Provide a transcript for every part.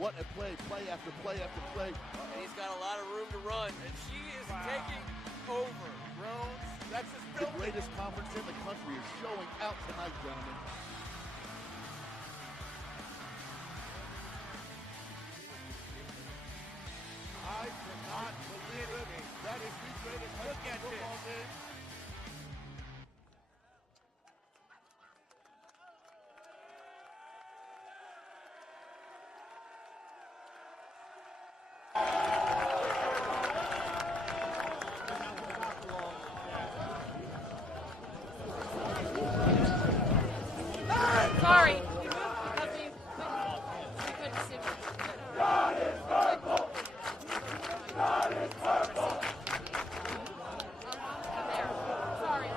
What a play, play after play after play. And he's got a lot of room to run, and she is taking over. Drones, that's the greatest conference in the country is showing out tonight, gentlemen. I cannot believe it. That is the greatest football game. Sorry. We couldn't see. God is purple! God is purple! Sorry.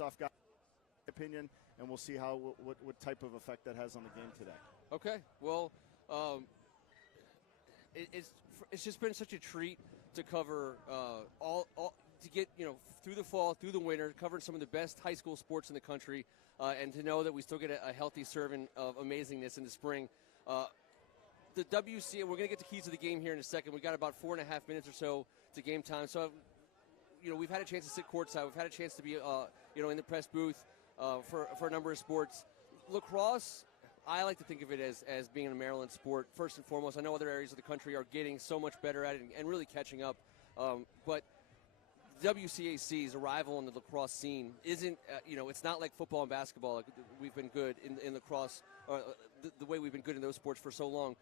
Off guy opinion, and we'll see how what type of effect that has on the game today. Okay, well, it's just been such a treat to cover all to get through the fall, through the winter, covering some of the best high school sports in the country, and to know that we still get a healthy serving of amazingness in the spring. The WCA, we're going to get the keys to the game here in a second. We got about 4.5 minutes or so to game time, so. We've had a chance to sit courtside. We've had a chance to be, in the press booth for a number of sports. Lacrosse, I like to think of it as being a Maryland sport, first and foremost. I know other areas of the country are getting so much better at it and really catching up. But WCAC's arrival in the lacrosse scene isn't, it's not like football and basketball. Like we've been good in lacrosse, the way we've been good in those sports for so long.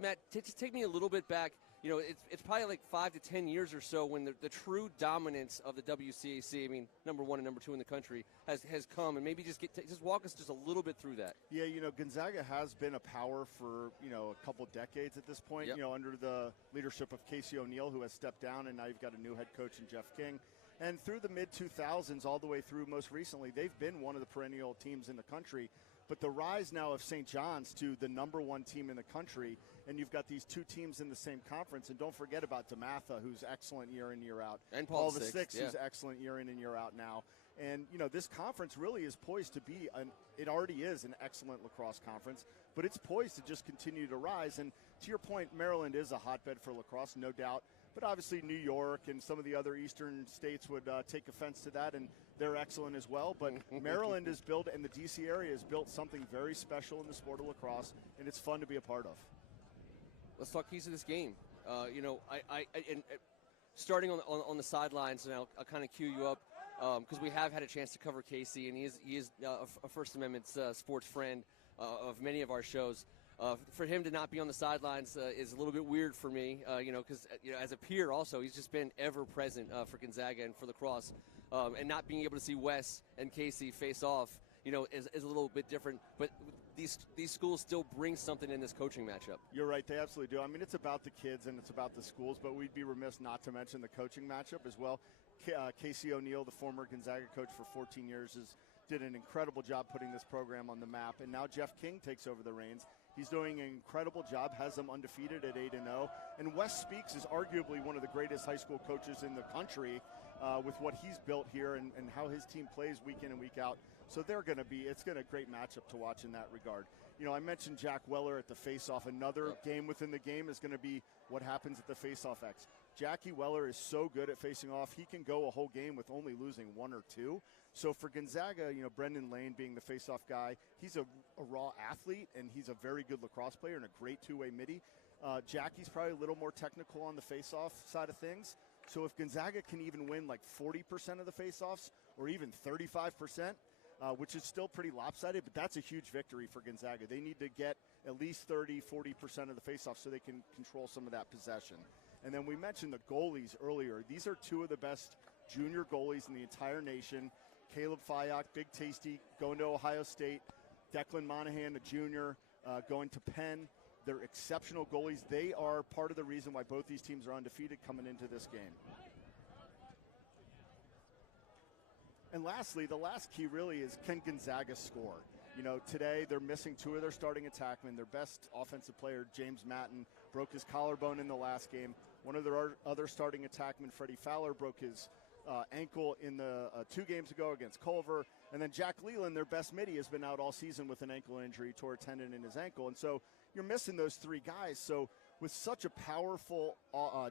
Matt, just take me a little bit back. It's probably like 5 to 10 years or so when the true dominance of the WCAC, number 1 and number 2 in the country, has come. And maybe just walk us just a little bit through that. Yeah, Gonzaga has been a power for, a couple decades at this point, yep. Under the leadership of Casey O'Neill, who has stepped down, and now you've got a new head coach in Jeff King. And through the mid-2000s all the way through most recently, they've been one of the perennial teams in the country. But the rise now of St. John's to the number 1 team in the country, and you've got these 2 teams in the same conference. And don't forget about DeMatha, who's excellent year in, year out. And Paul the Six, who's excellent year in and year out now. And, this conference really is poised to be it already is an excellent lacrosse conference, but it's poised to just continue to rise. And to your point, Maryland is a hotbed for lacrosse, no doubt. But obviously New York and some of the other eastern states would take offense to that, and they're excellent as well. But Maryland is built, and the D.C. area has built something very special in the sport of lacrosse, and it's fun to be a part of. Let's talk keys to this game. Starting on the sidelines, and I'll kind of cue you up because we have had a chance to cover Casey, and he is a First Amendment sports friend of many of our shows. For him to not be on the sidelines is a little bit weird for me, because as a peer also, he's just been ever present for Gonzaga and for lacrosse, and not being able to see Wes and Casey face off, is a little bit different. But these schools still bring something in this coaching matchup. You're right, they absolutely do. I mean, it's about the kids and it's about the schools, but we'd be remiss not to mention the coaching matchup as well. Casey O'Neill, the former Gonzaga coach for 14 years, did an incredible job putting this program on the map, and now Jeff King takes over the reins. He's doing an incredible job, has them undefeated at 8-0. And Wes Speaks is arguably one of the greatest high school coaches in the country with what he's built here and how his team plays week in and week out. So it's going to be a great matchup to watch in that regard. I mentioned Jack Weller at the face-off. Another game within the game is going to be what happens at the face-off X. Jackie Weller is so good at facing off, he can go a whole game with only losing one or two. So for Gonzaga, Brendan Lane being the face-off guy, he's a raw athlete, and he's a very good lacrosse player and a great two-way midi. Jackie's probably a little more technical on the face-off side of things. So if Gonzaga can even win like 40% of the face-offs or even 35%, which is still pretty lopsided, but that's a huge victory for Gonzaga. They need to get at least 30, 40% of the face-offs so they can control some of that possession. And then we mentioned the goalies earlier. These are two of the best junior goalies in the entire nation. Caleb Fayok, Big Tasty, going to Ohio State. Declan Monahan, a junior, going to Penn. They're exceptional goalies. They are part of the reason why both these teams are undefeated coming into this game. And lastly, the last key really is, can Gonzaga score? Today they're missing two of their starting attackmen. Their best offensive player, James Matten, broke his collarbone in the last game. One of their other starting attackmen, Freddie Fowler, broke his ankle in the 2 games ago against Culver. And then Jack Leland, their best midi, has been out all season with an ankle injury, tore a tendon in his ankle. And so you're missing those 3 guys. So with such a powerful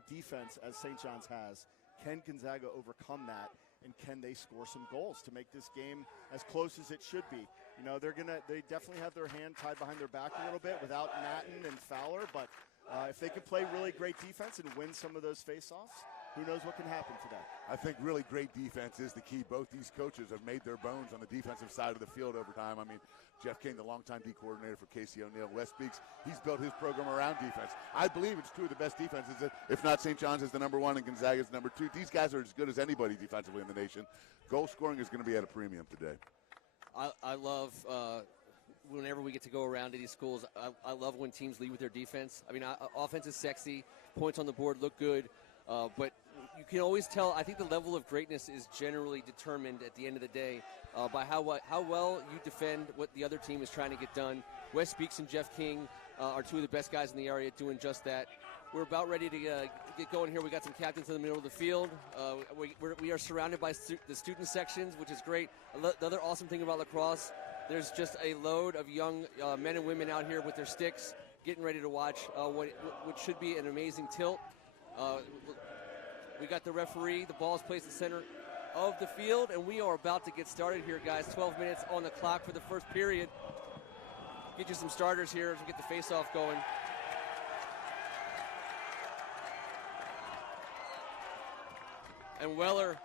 defense as St. John's has, can Gonzaga overcome that? And can they score some goals to make this game as close as it should be? They definitely have their hand tied behind their back a little bit without Matten and Fowler, but if they can play really great defense and win some of those face-offs, who knows what can happen today. I think really great defense is the key. Both these coaches have made their bones on the defensive side of the field over time. I mean, Jeff King, the longtime D coordinator for Casey O'Neill. Wes Speaks, he's built his program around defense. I believe it's two of the best defenses. If not, St. John's is the number 1 and Gonzaga is the number 2. These guys are as good as anybody defensively in the nation. Goal scoring is going to be at a premium today. I love whenever we get to go around to these schools, I love when teams lead with their defense. I mean, offense is sexy, points on the board look good, but you can always tell. I think the level of greatness is generally determined at the end of the day by how well you defend what the other team is trying to get done. Wes Speaks and Jeff King are two of the best guys in the area doing just that. We're about ready to get going here. We got some captains in the middle of the field. We are surrounded by the student sections, which is great. The other awesome thing about lacrosse, there's just a load of young men and women out here with their sticks getting ready to watch what should be an amazing tilt. We got the referee. The ball is placed in the center of the field, and we are about to get started here, guys. 12 minutes on the clock for the first period. Get you some starters here as we get the face-off going. And Weller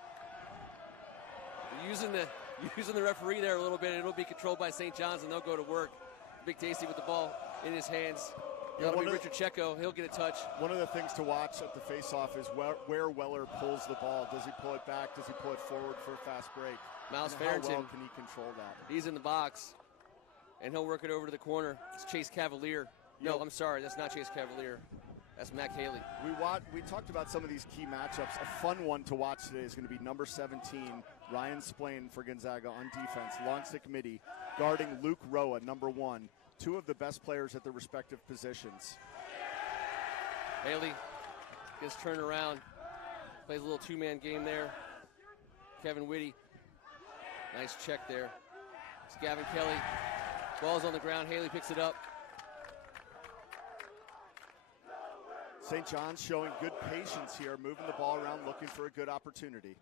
using the referee there a little bit. It'll be controlled by St. John's, and they'll go to work. Big Tasty with the ball in his hands. That'll be Richard Checo. He'll get a touch. One of the things to watch at the face-off is where Weller pulls the ball. Does he pull it back? Does he pull it forward for a fast break? Miles Farrington. How well can he control that? He's in the box, and he'll work it over to the corner. It's Chase Cavalier. No, I'm sorry. That's not Chase Cavalier. That's Mac Haley. We talked about some of these key matchups. A fun one to watch today is going to be number 17, Ryan Splain for Gonzaga on defense. Long stick midi, guarding Luke Roa, number 1. Two of the best players at their respective positions. Haley gets turned around. Plays a little two-man game there. Kevin Whitty Nice check there. It's Gavin Kelly. Ball's on the ground. Haley picks it up. St. John's showing good patience here, moving the ball around, looking for a good opportunity.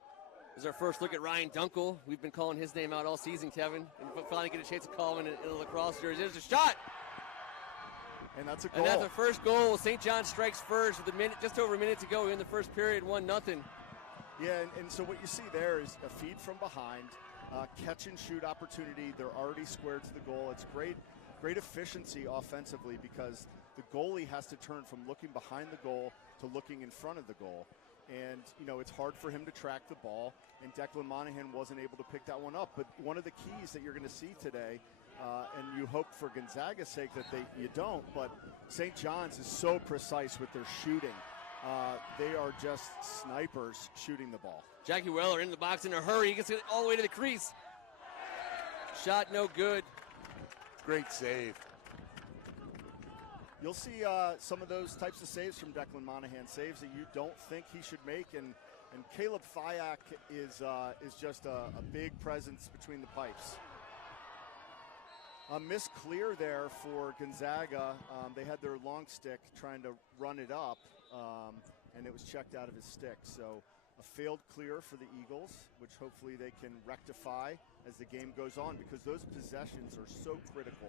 This is our first look at Ryan Dunkel. We've been calling his name out all season, Kevin, and finally get a chance to call him in a lacrosse jersey. There's a shot. And that's a goal. And that's the first goal. St. John strikes first with just over a minute to go in the first period, 1-0. Yeah, and so what you see there is a feed from behind, catch and shoot opportunity. They're already squared to the goal. It's great efficiency offensively because the goalie has to turn from looking behind the goal to looking in front of the goal. And, it's hard for him to track the ball, and Declan Monahan wasn't able to pick that one up. But one of the keys that you're going to see today, and you hope for Gonzaga's sake that you don't, but St. John's is so precise with their shooting. They are just snipers shooting the ball. Jackie Weller in the box in a hurry. He gets it all the way to the crease. Shot no good. Great save. You'll see some of those types of saves from Declan Monahan, saves that you don't think he should make, and Caleb Fayak is just a big presence between the pipes. A miss clear there for Gonzaga. They had their long stick trying to run it up, and it was checked out of his stick. So a failed clear for the Eagles, which hopefully they can rectify as the game goes on, because those possessions are so critical.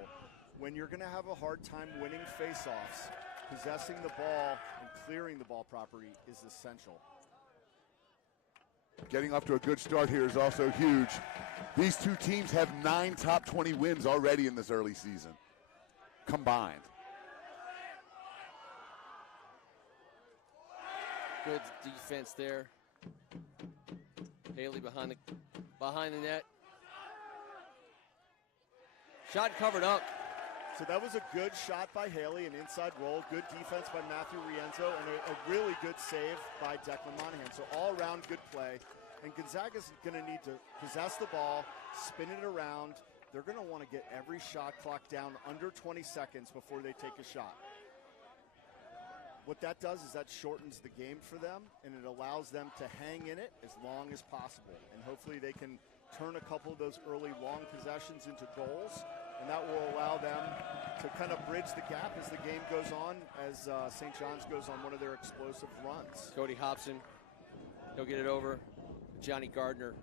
When you're going to have a hard time winning faceoffs, possessing the ball and clearing the ball properly is essential. Getting off to a good start here is also huge. These two teams have 9 top 20 wins already in this early season, combined. Good defense there. Haley behind the net. Shot covered up. So that was a good shot by Haley, an inside roll, good defense by Matthew Rienzo, and a really good save by Declan Monahan. So all around good play. And Gonzaga's going to need to possess the ball, spin it around. They're going to want to get every shot clock down under 20 seconds before they take a shot. What that does is that shortens the game for them, and it allows them to hang in it as long as possible. And hopefully they can turn a couple of those early long possessions into goals, and that will allow them to kind of bridge the gap as the game goes on, as St. John's goes on one of their explosive runs. Cody Hobson, he'll get it over. Johnny Gardner.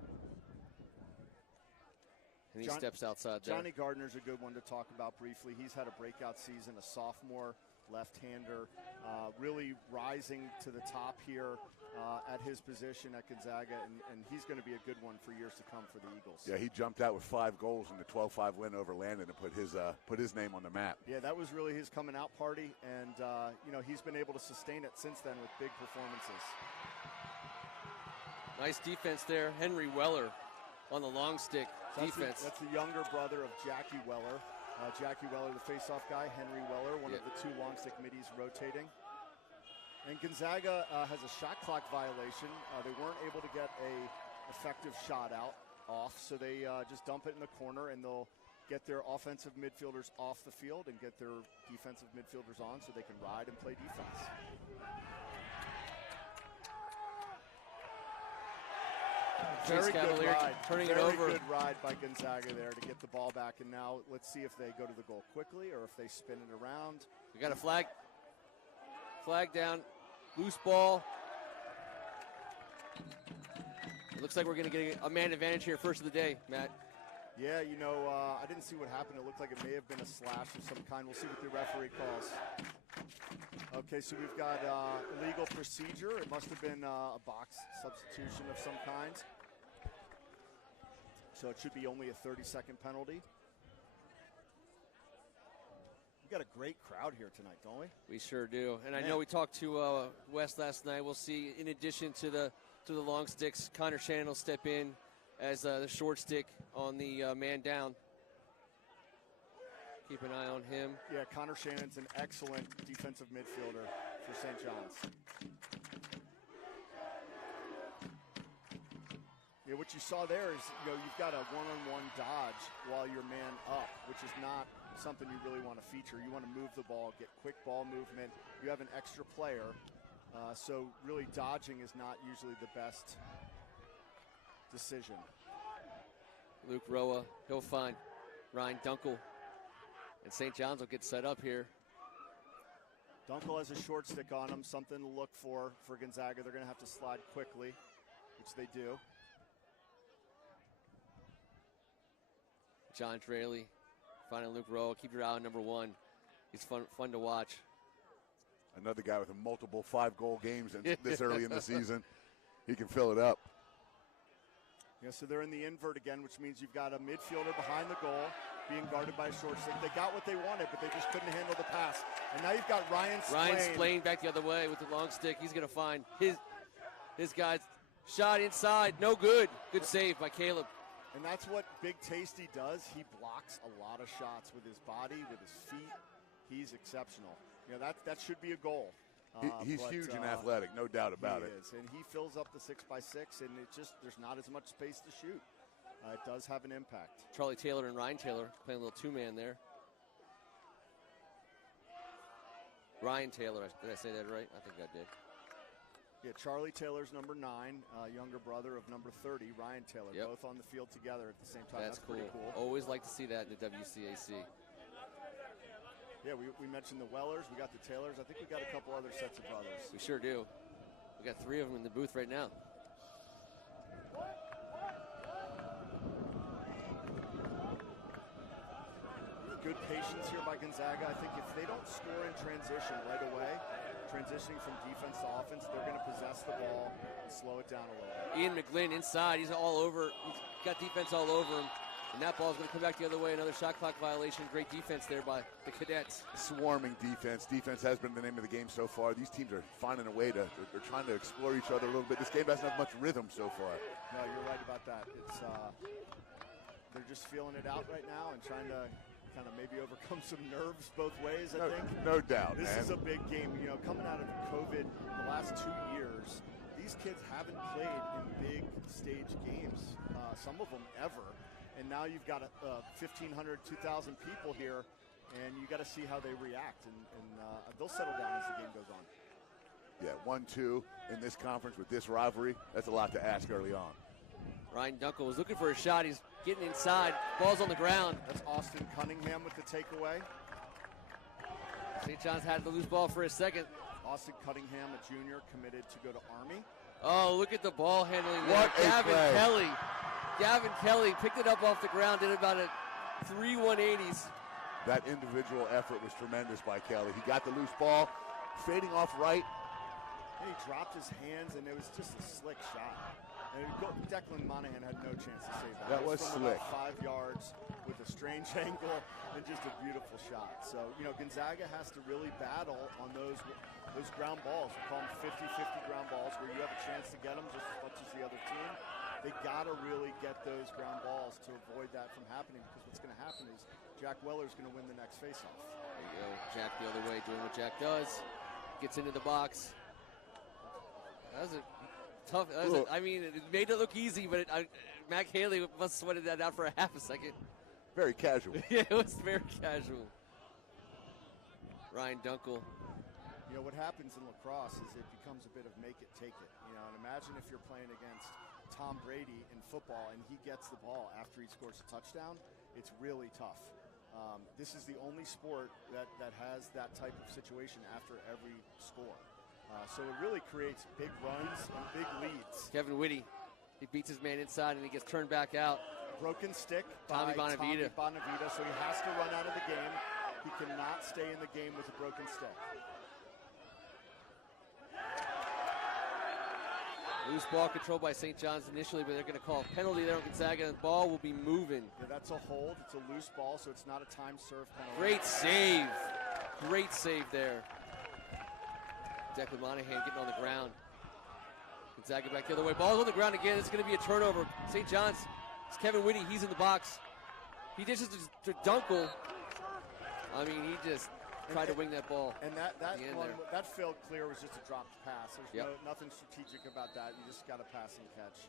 And he steps outside there. Johnny Gardner's a good one to talk about briefly. He's had a breakout season, a sophomore left-hander, really rising to the top here at his position at Gonzaga, and he's going to be a good one for years to come for the Eagles. Yeah, he jumped out with 5 goals in the 12-5 win over Landon and put his name on the map. Yeah, that was really his coming out party, and he's been able to sustain it since then with big performances. Nice defense there. Henry Weller on the long stick defense. That's the younger brother of Jackie Weller. Jackie Weller, the face-off guy. Henry Weller, one of the 2 long stick middies rotating. And Gonzaga has a shot clock violation. They weren't able to get a effective shot off, so they just dump it in the corner, and they'll get their offensive midfielders off the field and get their defensive midfielders on so they can ride and play defense. Very good ride. Turning it over. Very good ride by Gonzaga there to get the ball back. And now let's see if they go to the goal quickly or if they spin it around. We got a flag. Flag down. Loose ball. It looks like we're going to get a man advantage here first of the day, Matt. Yeah, I didn't see what happened. It looked like it may have been a slash of some kind. We'll see what the referee calls. Okay, so we've got illegal procedure. It must have been a box substitution of some kind. So it should be only a 30-second penalty. We've got a great crowd here tonight, don't we? We sure do. And I know we talked to Wes last night. We'll see, in addition to the long sticks, Connor Shannon will step in as the short stick on the man down. Keep an eye on him. Yeah, Connor Shannon's an excellent defensive midfielder for St. John's. Yeah, what you saw there is, you've got a one-on-one dodge while you're man up, which is not something you really want to feature. You want to move the ball, get quick ball movement. You have an extra player, so really dodging is not usually the best decision. Luke Roa, he'll find Ryan Dunkel. And St. John's will get set up here. Dunkel has a short stick on him, something to look for Gonzaga. They're going to have to slide quickly, which they do. John Draley finding Luke Roa. Keep your eye on number 1. He's fun to watch. Another guy with a multiple 5-goal games this early in the season. He can fill it up. Yeah, so they're in the invert again, which means you've got a midfielder behind the goal being guarded by a short stick. They got what they wanted, but they just couldn't handle the pass. And now you've got Ryan Splain back the other way with the long stick. He's going to find his guy's shot inside. No good. Good save by Caleb. And that's what Big Tasty does. He blocks a lot of shots with his body, with his feet. He's exceptional. You know, that should be a goal. He's huge and athletic, no doubt about it. He is, and he fills up the 6x6, and there's not as much space to shoot. It does have an impact. Charlie Taylor and Ryan Taylor playing a little two-man there. Ryan Taylor, did I say that right? I think I did. Yeah, Charlie Taylor's number 9, younger brother of number 30, Ryan Taylor, both on the field together at the same time. That's cool. Pretty cool. Always like to see that in the WCAC. Yeah, we mentioned the Wellers, we got the Taylors. I think we got a couple other sets of brothers. We sure do. We got 3 of them in the booth right now. Good patience here by Gonzaga. I think if they don't score in transition right away, transitioning from defense to offense, they're going to possess the ball and slow it down a little bit. Ian McGlynn inside. He's all over. He's got defense all over him. And that ball's going to come back the other way. Another shot clock violation. Great defense there by the Cadets. Swarming defense. Defense has been the name of the game so far. These teams are finding a way they're trying to explore each other a little bit. This game doesn't have much rhythm so far. No, you're right about that. It's they're just feeling it out right now and trying to kind of maybe overcome some nerves both ways, I think. No doubt, This man. is a big game. You know, coming out of COVID the last 2 years, these kids haven't played in big stage games, some of them ever. And now you've got 1,500, 2,000 people here, and you got to see how they react. And they'll settle down as the game goes on. Yeah, 1-2 in this conference with this rivalry. That's a lot to ask early on. Ryan Dunkel was looking for a shot. He's getting inside. Ball's on the ground. That's Austin Cunningham with the takeaway. St. John's had the loose ball for a second. Austin Cunningham, a junior, committed to go to Army. Oh, look at the ball handling there. What a Gavin play. Kelly. Gavin Kelly picked it up off the ground, did about a 3 180s. That individual effort was tremendous by Kelly. He got the loose ball, fading off right. And he dropped his hands, and it was just a slick shot. And Declan Monahan had no chance to save that. That was from slick. About 5 yards with a strange angle and just a beautiful shot. So, you know, Gonzaga has to really battle on those ground balls. We call them 50-50 ground balls where you have a chance to get them just as much as the other team. They got to really get those ground balls to avoid that from happening, because what's going to happen is Jack Weller's going to win the next faceoff. There you go. Jack the other way, doing what Jack does. Gets into the box. That was a tough. I mean, it made it look easy, but Mac Haley must have sweated that out for a half a second. Very casual. Yeah, it was very casual. Ryan Dunkel. You know, what happens in lacrosse is it becomes a bit of make it, take it. You know, and imagine if you're playing against Tom Brady in football and he gets the ball after he scores a touchdown. It's really tough. This is the only sport that has that type of situation after every score. So it really creates big runs and big leads. Kevin Whitty, he beats his man inside and he gets turned back out. Broken stick Tommy by Bonavita. Tommy Bonavita, so he has to run out of the game. He cannot stay in the game with a broken stick. Loose ball controlled by St. John's initially, but they're going to call a penalty there on Gonzaga, and the ball will be moving. Yeah, that's a hold. It's a loose ball, so it's not a time serve penalty. Great save. Great save there. Declan Monahan getting on the ground. Gonzaga back the other way. Ball's on the ground again. It's going to be a turnover. St. John's, it's Kevin Whitty. He's in the box. He dishes to Dunkel. I mean, he just tried to wing that ball. And that failed clear was just a dropped pass. There's nothing strategic about that. You just got a pass and catch.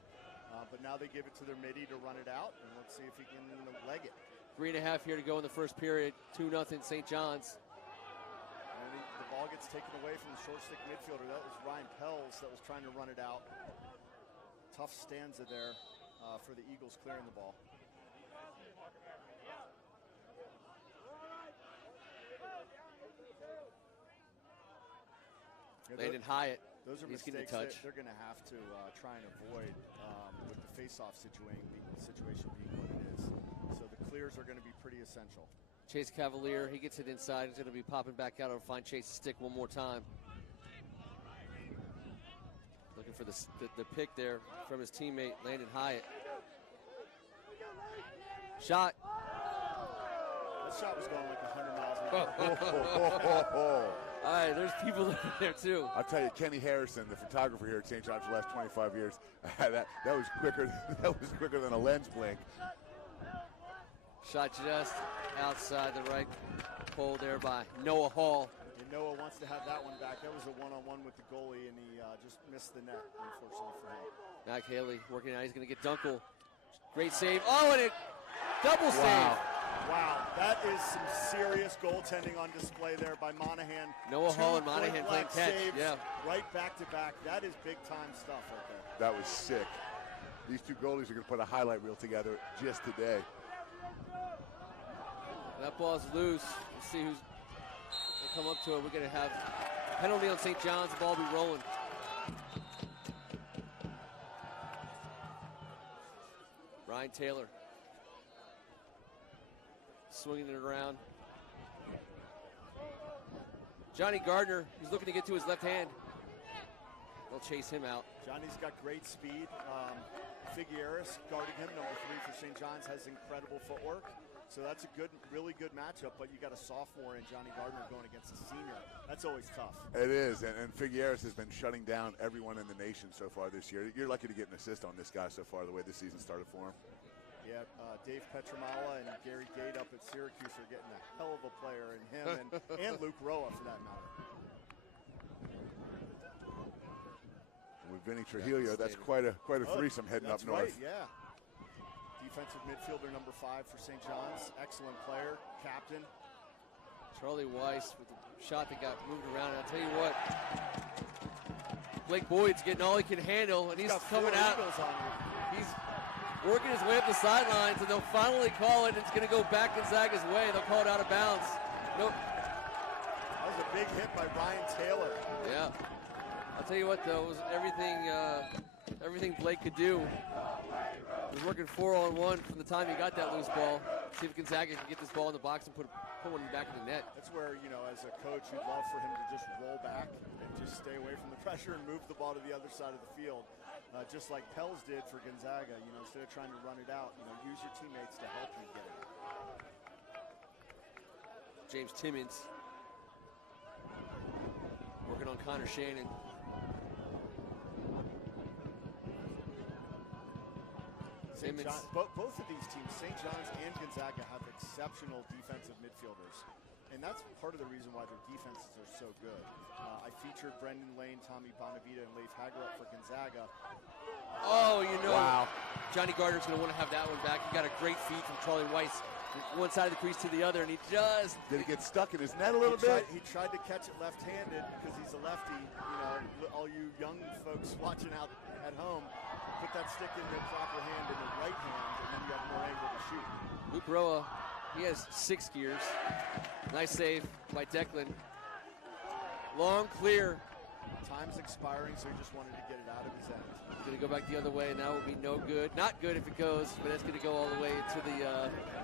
But now they give it to their midi to run it out, and let's see if he can leg it. 3.5 here to go in the first period. 2-0 St. John's. And the ball gets taken away from the short stick midfielder. That was Ryan Pells that was trying to run it out. Tough stanza there for the Eagles clearing the ball. Landon Hyatt. Those are He's getting mistakes a touch. they're going to have to try and avoid with the face-off situation being what it is. So the clears are going to be pretty essential. Chase Cavalier, he gets it inside. He's going to be popping back out. He'll find Chase's stick one more time. Looking for the pick there from his teammate, Landon Hyatt. Shot. That shot was going like 100 miles an hour. All right, there's people over there, too. I'll tell you, Kenny Harrison, the photographer here at St. John's for the last 25 years, that was quicker. That was quicker than a lens blink. Shot just outside the right pole there by Noah Hall. And Noah wants to have that one back. That was a one-on-one with the goalie, and he just missed the net, unfortunately for him. Mac Haley working out. He's going to get Dunkel. Great save. Oh, and a double save. Wow, that is some serious goaltending on display there by Monahan. Noah Hall and Monahan playing catch. Yeah. Right back to back. That is big-time stuff right there. That was sick. These two goalies are going to put a highlight reel together just today. That ball's loose. Let's see who's going to come up to it. We're going to have a penalty on St. John's. The ball will be rolling. Ryan Taylor swinging it around. Johnny Gardner, he's looking to get to his left hand. They'll chase him out. Johnny's got great speed. Figueres guarding him, number 3 for St. John's, has incredible footwork. So that's a really good matchup, but you got a sophomore in Johnny Gardner going against a senior. That's always tough. It is, and Figueres has been shutting down everyone in the nation so far this year. You're lucky to get an assist on this guy so far, the way the season started for him. Yeah, Dave Petramala and Gary Gate up at Syracuse are getting a hell of a player in him and Luke Roa for that matter. With Vinny Trujillo, that's quite a threesome heading up north. Right, yeah. Defensive midfielder number 5 for St. John's. Excellent player, captain. Charlie Weiss with the shot that got moved around. And I'll tell you what, Blake Boyd's getting all he can handle, and he's coming out. He's working his way up the sidelines, and they'll finally call it. It's going to go back Gonzaga's way. They'll call it out of bounds. Nope. That was a big hit by Ryan Taylor. Yeah. I'll tell you what, though, it was everything Blake could do. He was working 4-on-1 from the time he got that loose ball. See if Gonzaga can get this ball in the box and put one back in the net. That's where, as a coach, you'd love for him to just roll back and just stay away from the pressure and move the ball to the other side of the field. Just like Pels did for Gonzaga, instead of trying to run it out, use your teammates to help you get it. James Timmons working on Connor Shannon. Both of these teams, St. John's and Gonzaga, have exceptional defensive midfielders. And that's part of the reason why their defenses are so good. I featured Brendan Lane, Tommy Bonavita, and Leif Hagerup for Gonzaga. Oh, wow. Johnny Gardner's going to want to have that one back. He got a great feed from Charlie Weiss. One side of the crease to the other, and he just... Did he get stuck in his net a little bit? He tried to catch it left-handed because he's a lefty. All you young folks watching out at home, put that stick in the proper hand in the right hand, and then you have more angle to shoot. Luke Roa, he has 6 gears. Nice save by Declan. Long clear. Time's expiring, so he just wanted to get it out of his end. He's going to go back the other way, and that will be no good. Not good if it goes, but that's going to go all the way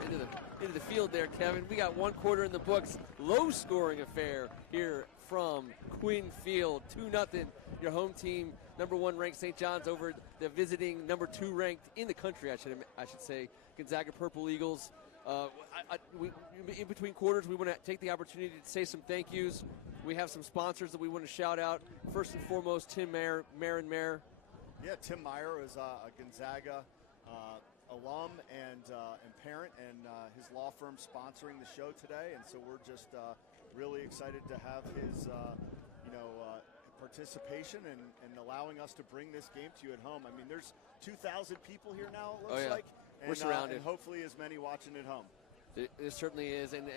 into the field there, Kevin. We got 1 quarter in the books. Low-scoring affair here from Quinn Field. 2-0. Your home team, number 1 ranked St. John's over the visiting number 2 ranked in the country, I should say, Gonzaga Purple Eagles. In between quarters, we want to take the opportunity to say some thank yous. We have some sponsors that we want to shout out. First and foremost, Tim Maier, Maier. Yeah, Tim Maier is a Gonzaga alum and parent, and his law firm sponsoring the show today. And so we're just really excited to have his participation and allowing us to bring this game to you at home. I mean, there's 2,000 people here now, it looks like. We're surrounded. And hopefully as many watching at home. It certainly is, and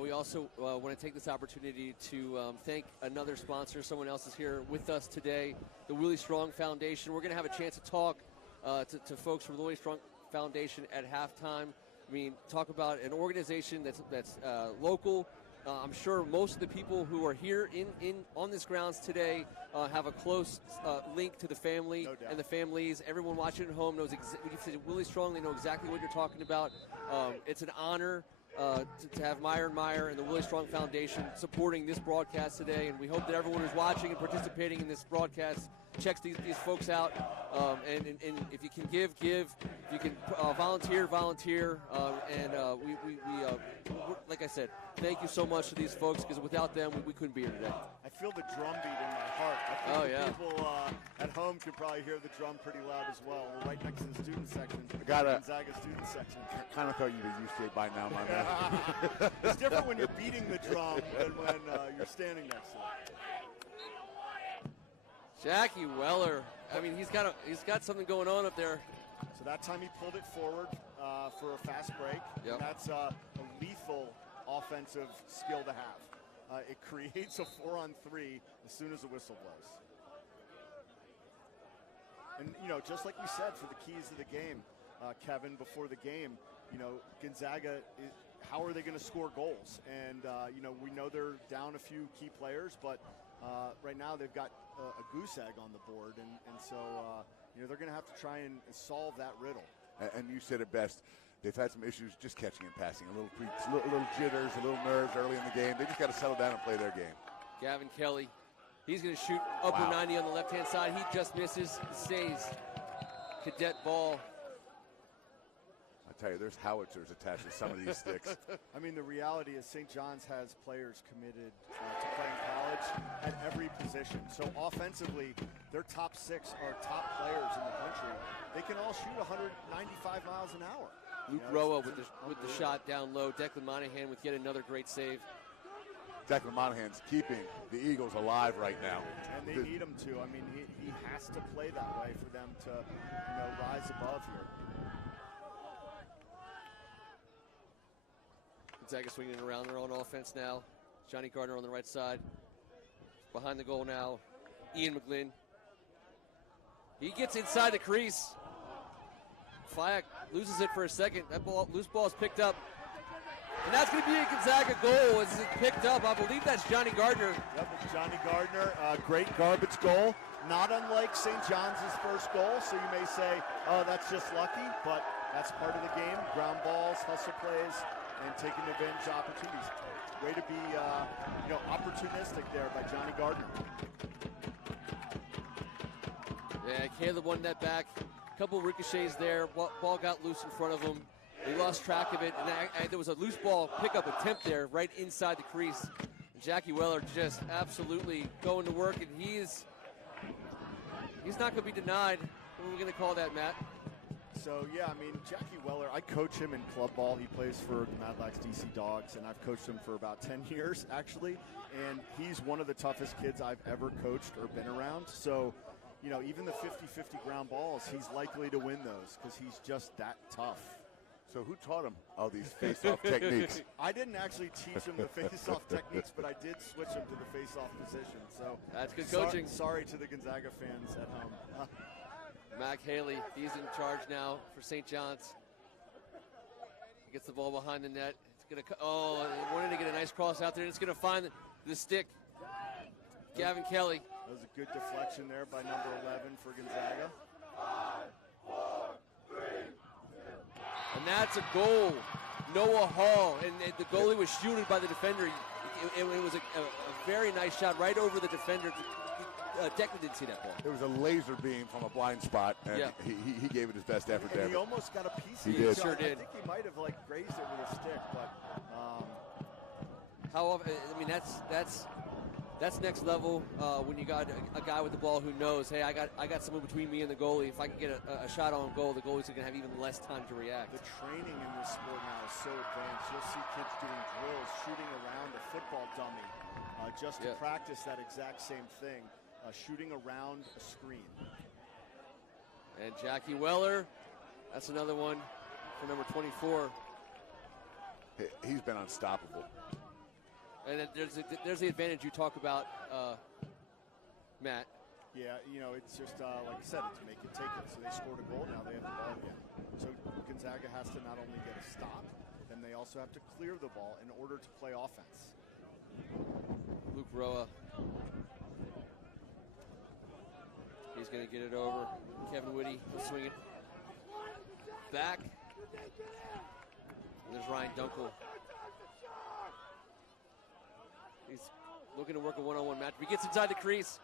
we also want to take this opportunity to thank another sponsor. Someone else is here with us today, the Willie Strong Foundation. We're going to have a chance to talk to folks from the Willie Strong Foundation at halftime. I mean, talk about an organization that's local, I'm sure most of the people who are here on this grounds today have a close link to the family and the families. Everyone watching at home knows when you say Willie Strong, they know exactly what you're talking about. It's an honor to have Maier Maier and the Willie Strong Foundation supporting this broadcast today, and we hope that everyone who's watching and participating in this broadcast checks these folks out. And if you can give. If you can volunteer. And we like I said, thank you so much to these folks, because without them, we couldn't be here today. I feel the drum beat in my heart. I think people at home could probably hear the drum pretty loud as well. We're right next to the student section. Gonzaga student section. Kind of thought you'd be used to it by now, my man. It's different when you're beating the drum than when you're standing next to it. Jackie Weller. I mean, he's got something going on up there. So that time he pulled it forward for a fast break. Yep. And that's a lethal offensive skill to have. It creates a 4-on-3 as soon as the whistle blows. And, just like we said, for the keys of the game, Kevin, before the game, Gonzaga, how are they going to score goals? And, we know they're down a few key players, but right now they've got a goose egg on the board. And so, they're going to have to try and solve that riddle. And you said it best. They've had some issues just catching and passing, a little jitters, a little nerves early in the game. They just got to settle down and play their game. Gavin Kelly, he's going to shoot upper 90 on the left-hand side. He just misses, stays. Cadet ball. I tell you, there's howitzers attached to some of these sticks. I mean, the reality is St. John's has players committed to playing college at every position. So offensively, their top 6 are top players in the country. They can all shoot 195 miles an hour. Luke Roa with the shot down low. Declan Monahan with yet another great save. Declan Monahan's keeping the Eagles alive right now. And they need him to. I mean, he has to play that way for them to, rise above here. Gonzaga swinging around their own offense now. Johnny Gardner on the right side. Behind the goal now, Ian McGlynn. He gets inside the crease. Fyack loses it for a second. That loose ball is picked up. And that's going to be a Gonzaga goal as it's picked up. I believe that's Johnny Gardner. Yep, it's Johnny Gardner. Great garbage goal. Not unlike St. John's' first goal. So you may say, oh, that's just lucky. But that's part of the game. Ground balls, hustle plays, and taking advantage of opportunities. Way to be, opportunistic there by Johnny Gardner. Yeah, Caleb won that back. A couple ricochets there. Ball got loose in front of him. He lost track of it, and there was a loose ball pickup attempt there right inside the crease. And Jackie Weller just absolutely going to work, and he's not going to be denied. What are we going to call that, Matt? So, yeah, I mean, Jackie Weller, I coach him in club ball. He plays for the Mad Lax DC Dogs, and I've coached him for about 10 years, actually. And he's one of the toughest kids I've ever coached or been around. So, even the 50-50 ground balls, he's likely to win those because he's just that tough. So who taught him all these face-off techniques? I didn't actually teach him the face-off techniques, but I did switch him to the face-off position. So that's good coaching. Sorry to the Gonzaga fans at home. Mac Haley, he's in charge now for St. John's. He gets the ball behind the net. It's wanted to get a nice cross out there, and it's going to find the stick. Gavin Kelly. That was a good deflection there by number 11 for Gonzaga. 5, 4, 3. And that's a goal. Noah Hall, and the goalie was shielded by the defender. It was a very nice shot right over the defender. Declan didn't see that ball. It was a laser beam from a blind spot, and he gave it his best effort there. He almost got a piece of it. He sure did. I think he might have grazed it with a stick, but how often? I mean, that's next level when you got a guy with the ball who knows, hey, I got someone between me and the goalie. If I can get a shot on goal, the goalie's going to have even less time to react. The training in this sport now is so advanced. You'll see kids doing drills, shooting around a football dummy just to practice that exact same thing, shooting around a screen. And Jackie Weller, that's another one for number 24. He's been unstoppable. And there's the advantage you talk about, Matt. Yeah, it's just, like I said, it's make it, take it. So they scored a goal, now they have the ball again. So Gonzaga has to not only get a stop, then they also have to clear the ball in order to play offense. Luke Roa. He's going to get it over. Kevin Whitty will swing it back. And there's Ryan Dunkel. He's looking to work a one-on-one match. He gets inside the crease.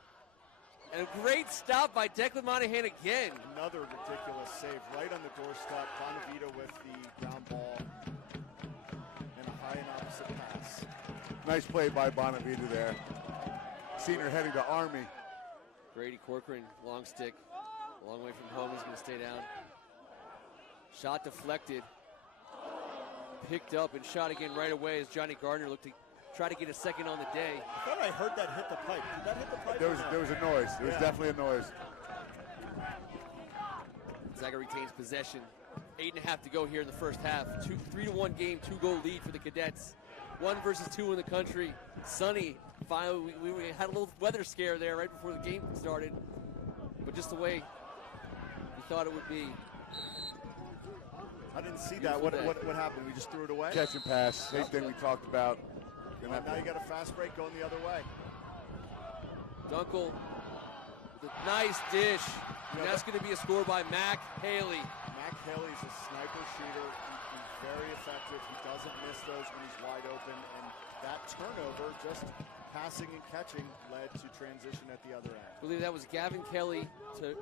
And a great stop by Declan Monahan again. Another ridiculous save right on the doorstep. Bonavita with the ground ball and a high and opposite pass. Nice play by Bonavita there. Senior heading to Army. Grady Corcoran, long stick. A long way from home, he's going to stay down. Shot deflected. Picked up and shot again right away as Johnny Gardner looked to try to get a second on the day. I thought I heard that hit the pipe. Did that hit the pipe? There was a noise. There was definitely a noise. Gonzaga retains possession. 8.5 to go here in the first half. 3-1 game, 2-goal lead for the Cadets. 1 versus 2 in the country. Sunny. Finally, we had a little weather scare there right before the game started. But just the way we thought it would be. I didn't see that. What happened? We just threw it away? Catch and pass. Same thing we talked about. Well, now you got a fast break going the other way. Dunkel with a nice dish. And that's going to be a score by Mac Haley. Mac Haley's a sniper shooter. He's very effective. He doesn't miss those when he's wide open. And that turnover, just passing and catching, led to transition at the other end. I believe that was Gavin Kelly to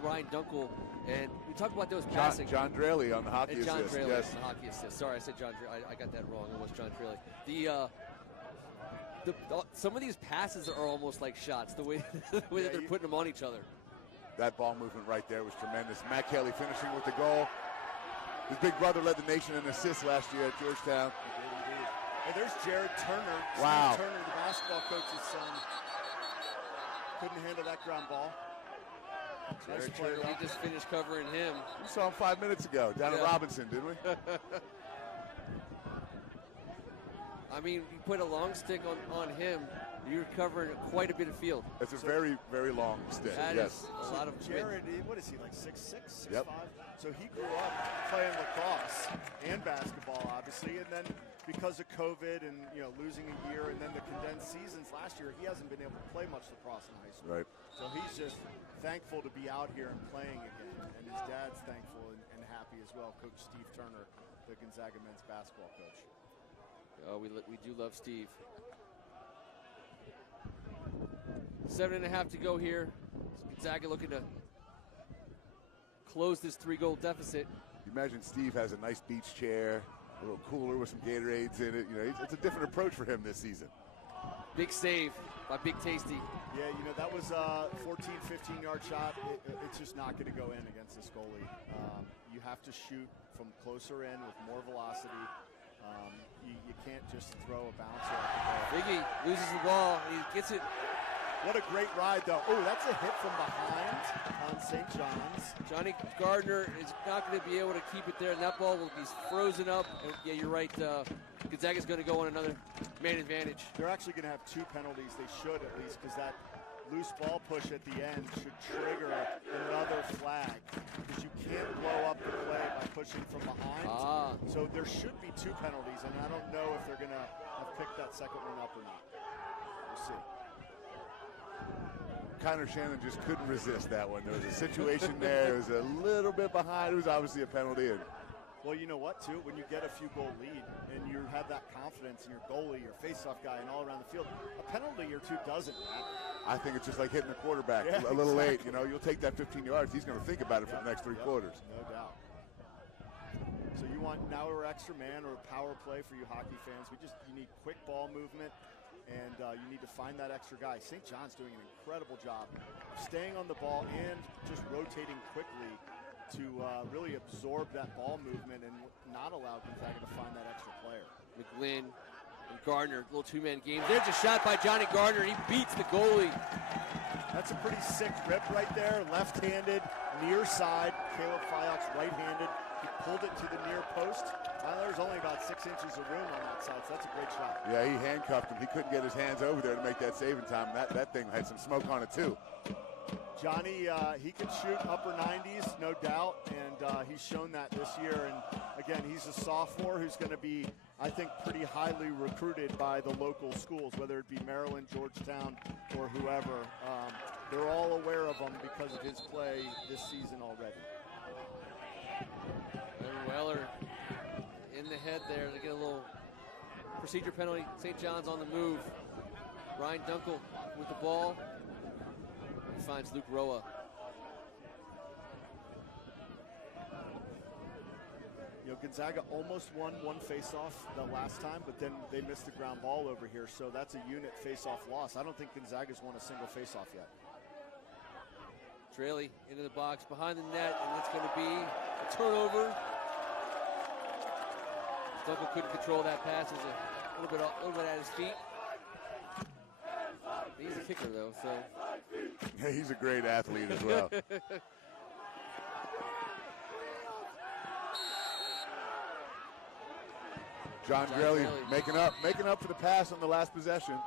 Ryan Dunkel. And we talked about those passing. John Draley on the hockey assist. John Draley yes. on the hockey assist. Sorry, I said John Draley. I got that wrong. It was John Draley. Some of these passes are almost like shots, the way that they're putting them on each other. That ball movement right there was tremendous. Mac Kelly finishing with the goal. His big brother led the nation in assists last year at Georgetown. Hey, there's Jared Turner. Wow. Steve Turner, the basketball coach's son. Couldn't handle that ground ball. Jared Turner, we just finished covering him. We saw him 5 minutes ago down at Robinson, didn't we? I mean, you put a long stick on him, you're covering quite a bit of field. It's a very, very long stick. That is a lot of Jared, what is he, like 6'6", 6'5"? Yep. So he grew up playing lacrosse and basketball, obviously, and then because of COVID and losing a year and then the condensed seasons last year, he hasn't been able to play much lacrosse in high school. Right. So he's just thankful to be out here and playing again, and his dad's thankful and happy as well. Coach Steve Turner, the Gonzaga men's basketball coach. Oh, we do love Steve. 7.5 to go here. Gonzaga looking to close this 3-goal deficit. You imagine Steve has a nice beach chair, a little cooler with some Gatorades in it. It's a different approach for him this season. Big save by Big Tasty. Yeah, that was a 14, 15-yard shot. It's just not going to go in against this goalie. You have to shoot from closer in with more velocity. You can't just throw a bouncer at the ball. Biggie loses the ball. He gets it. What a great ride, though. Oh, that's a hit from behind on St. John's. Johnny Gardner is not going to be able to keep it there, and that ball will be frozen up. And yeah, you're right. Gonzaga's going to go on another man advantage. They're actually going to have 2 penalties. They should, at least, because that loose ball push at the end should trigger another flag, because you can't blow up the play by pushing from behind. So there should be 2 penalties, and I don't know if they're going to have picked that second one up or not. We'll see. Connor Shannon just couldn't resist that one. There was a situation there. It was a little bit behind. It was obviously a penalty. Well, you know what, too? When you get a few goal lead and you have that confidence in your goalie, your faceoff guy, and all around the field, a penalty or 2 doesn't matter. I think it's just like hitting the quarterback a little late. You'll take that 15 yards. He's going to think about it for the next 3 quarters. No doubt. So you want now or extra man or power play for you hockey fans. You need quick ball movement, and you need to find that extra guy. St. John's doing an incredible job of staying on the ball and just rotating quickly to really absorb that ball movement and not allow Gonzaga to find that extra player. McGlynn and Gardner, little 2-man game. There's a shot by Johnny Gardner. He beats the goalie. That's a pretty sick rip right there. Left-handed, near side. Caleb Fyox right-handed. He pulled it to the near post. There's only about 6 inches of room on that side, so that's a great shot. Yeah, he handcuffed him. He couldn't get his hands over there to make that save in time. That thing had some smoke on it, too. Johnny, he can shoot upper 90s, no doubt, and he's shown that this year. And again, he's a sophomore who's going to be, I think, pretty highly recruited by the local schools, whether it be Maryland, Georgetown, or whoever. They're all aware of him because of his play this season already. And Weller in the head there. They get a little procedure penalty. St. John's on the move. Ryan Dunkel with the ball. He finds Luke Roa. You know, Gonzaga almost won one face-off the last time, but then they missed the ground ball over here, so that's a unit face-off loss. I don't think Gonzaga's won a single face-off yet. Traley into the box behind the net, and it's going to be a turnover. Dunkel couldn't control that pass. It was a little bit at his feet. He's a kicker, though, so. Yeah, he's a great athlete as well. John Grelly making up for the pass on the last possession.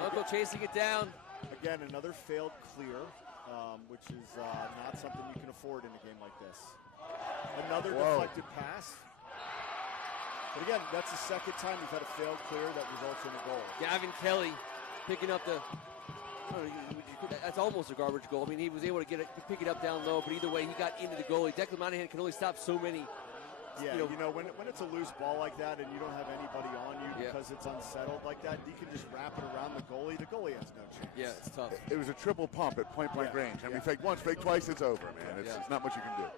Dunkel chasing it down. Again, another failed clear, which is not something you can afford in a game like this. Another deflected pass. But again, that's the second time we've had a failed clear that results in a goal. Gavin Kelly picking up the, that's almost a garbage goal. I mean, he was able to pick it up down low, but either way, he got into the goalie. Declan Monahan can only stop so many. Yeah, when it's a loose ball like that and you don't have anybody on you because it's unsettled like that, you can just wrap it around the goalie. The goalie has no chance. Yeah, it's tough. It was a triple pump at point-blank range. I mean, fake once, fake twice, it's over, man. It's not much you can do.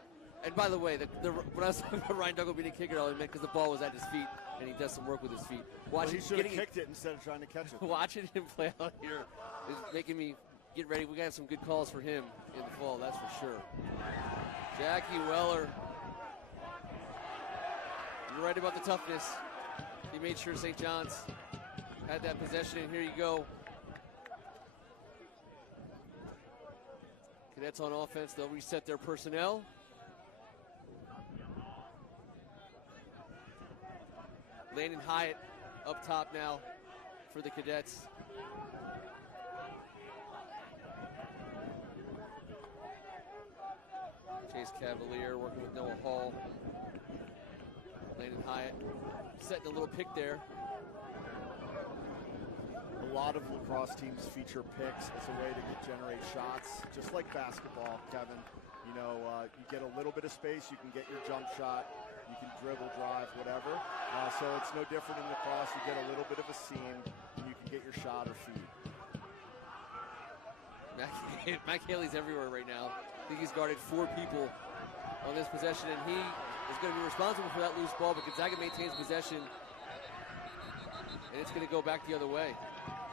And by the way, when I was talking about Ryan Dunkel being a kicker, I meant because the ball was at his feet and he does some work with his feet. He should have kicked it instead of trying to catch it. Watching him play out here is making me get ready. We got some good calls for him in the fall, that's for sure. Jackie Weller. You're right about the toughness. He made sure St. John's had that possession, and here you go. Cadets on offense, they'll reset their personnel. Landon Hyatt up top now for the Cadets. Chase Cavalier working with Noah Hall. Landon Hyatt setting a little pick there. A lot of lacrosse teams feature picks as a way to generate shots, just like basketball, Kevin. You get a little bit of space, you can get your jump shot, you can dribble, drive, whatever. So it's no different in lacrosse. You get a little bit of a seam, and you can get your shot or feed. Matt Haley's everywhere right now. I think he's guarded 4 people on this possession, and he is going to be responsible for that loose ball, but Gonzaga maintains possession, and it's going to go back the other way.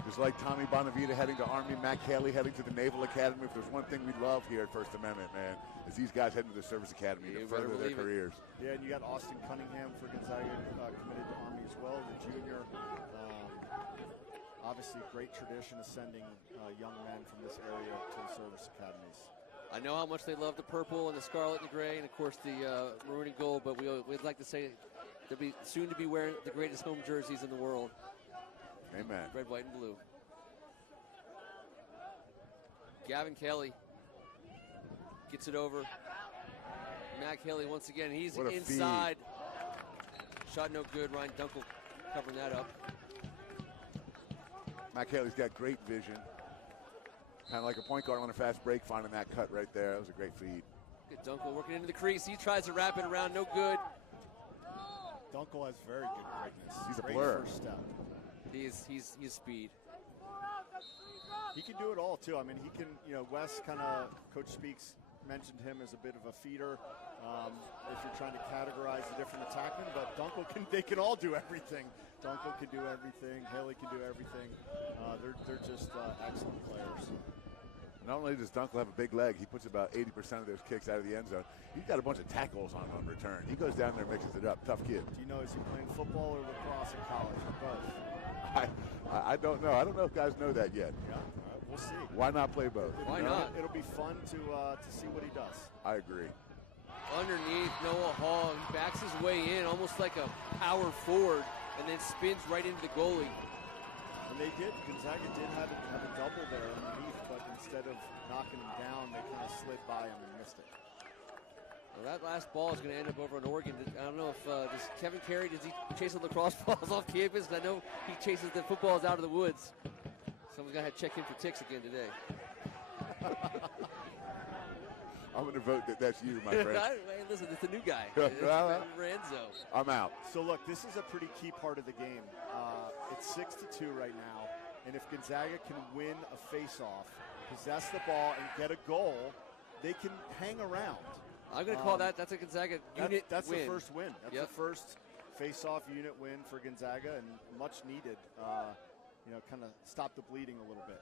Just like Tommy Bonavita heading to Army, Matt Haley heading to the Naval Academy. If there's one thing we love here at First Amendment, man, is these guys heading to the Service Academy to further their careers. Yeah, and you got Austin Cunningham for Gonzaga committed to Army as well, the junior. Obviously, great tradition of sending young men from this area to the service academies. I know how much they love the purple and the scarlet and the gray, and of course the maroon and gold, but we'd like to say they'll be soon to be wearing the greatest home jerseys in the world. Amen. Red, white, and blue. Gavin Kelly gets it over. Matt Haley once again, he's inside. Shot no good. Ryan Dunkel covering that up. Matt Haley's got great vision. Kind of like a point guard on a fast break, finding that cut right there. That was a great feed. Good Dunkel working into the crease. He tries to wrap it around, no good. Dunkel has very good quickness. He's a great blur. First step. He's speed. He can do it all too. I mean, he can. Wes Coach Speaks mentioned him as a bit of a feeder. If you're trying to categorize the different attackmen, but Dunkel they can all do everything. Dunkel can do everything. Haley can do everything. They're just excellent players. Not only does Dunkel have a big leg, he puts about 80% of those kicks out of the end zone. He's got a bunch of tackles on return. He goes down there and mixes it up. Tough kid. Do you know, is he playing football or lacrosse in college or both? I don't know. I don't know if guys know that yet. Yeah, we'll see. Why not play both? Why not? It'll be fun to see what he does. I agree. Underneath, Noah Hall, he backs his way in almost like a power forward and then spins right into the goalie. And they did. Gonzaga did have a double there underneath, but instead of knocking him down, they kind of slid by him and missed it. Well, that last ball is going to end up over on Oregon. I don't know if does Kevin Carey, does he chase the lacrosse balls off campus? I know he chases the footballs out of the woods. Someone's going to have to check him for ticks again today. I'm going to vote that that's you, my friend. Hey, listen, it's the new guy. Renzo. I'm out. So, look, this is a pretty key part of the game. It's 6-2 right now, and if Gonzaga can win a face-off, possess the ball, and get a goal, they can hang around. I'm going to call that's a Gonzaga unit That's win. the first win. That's the first face-off unit win for Gonzaga, and much needed. Kind of stop the bleeding a little bit.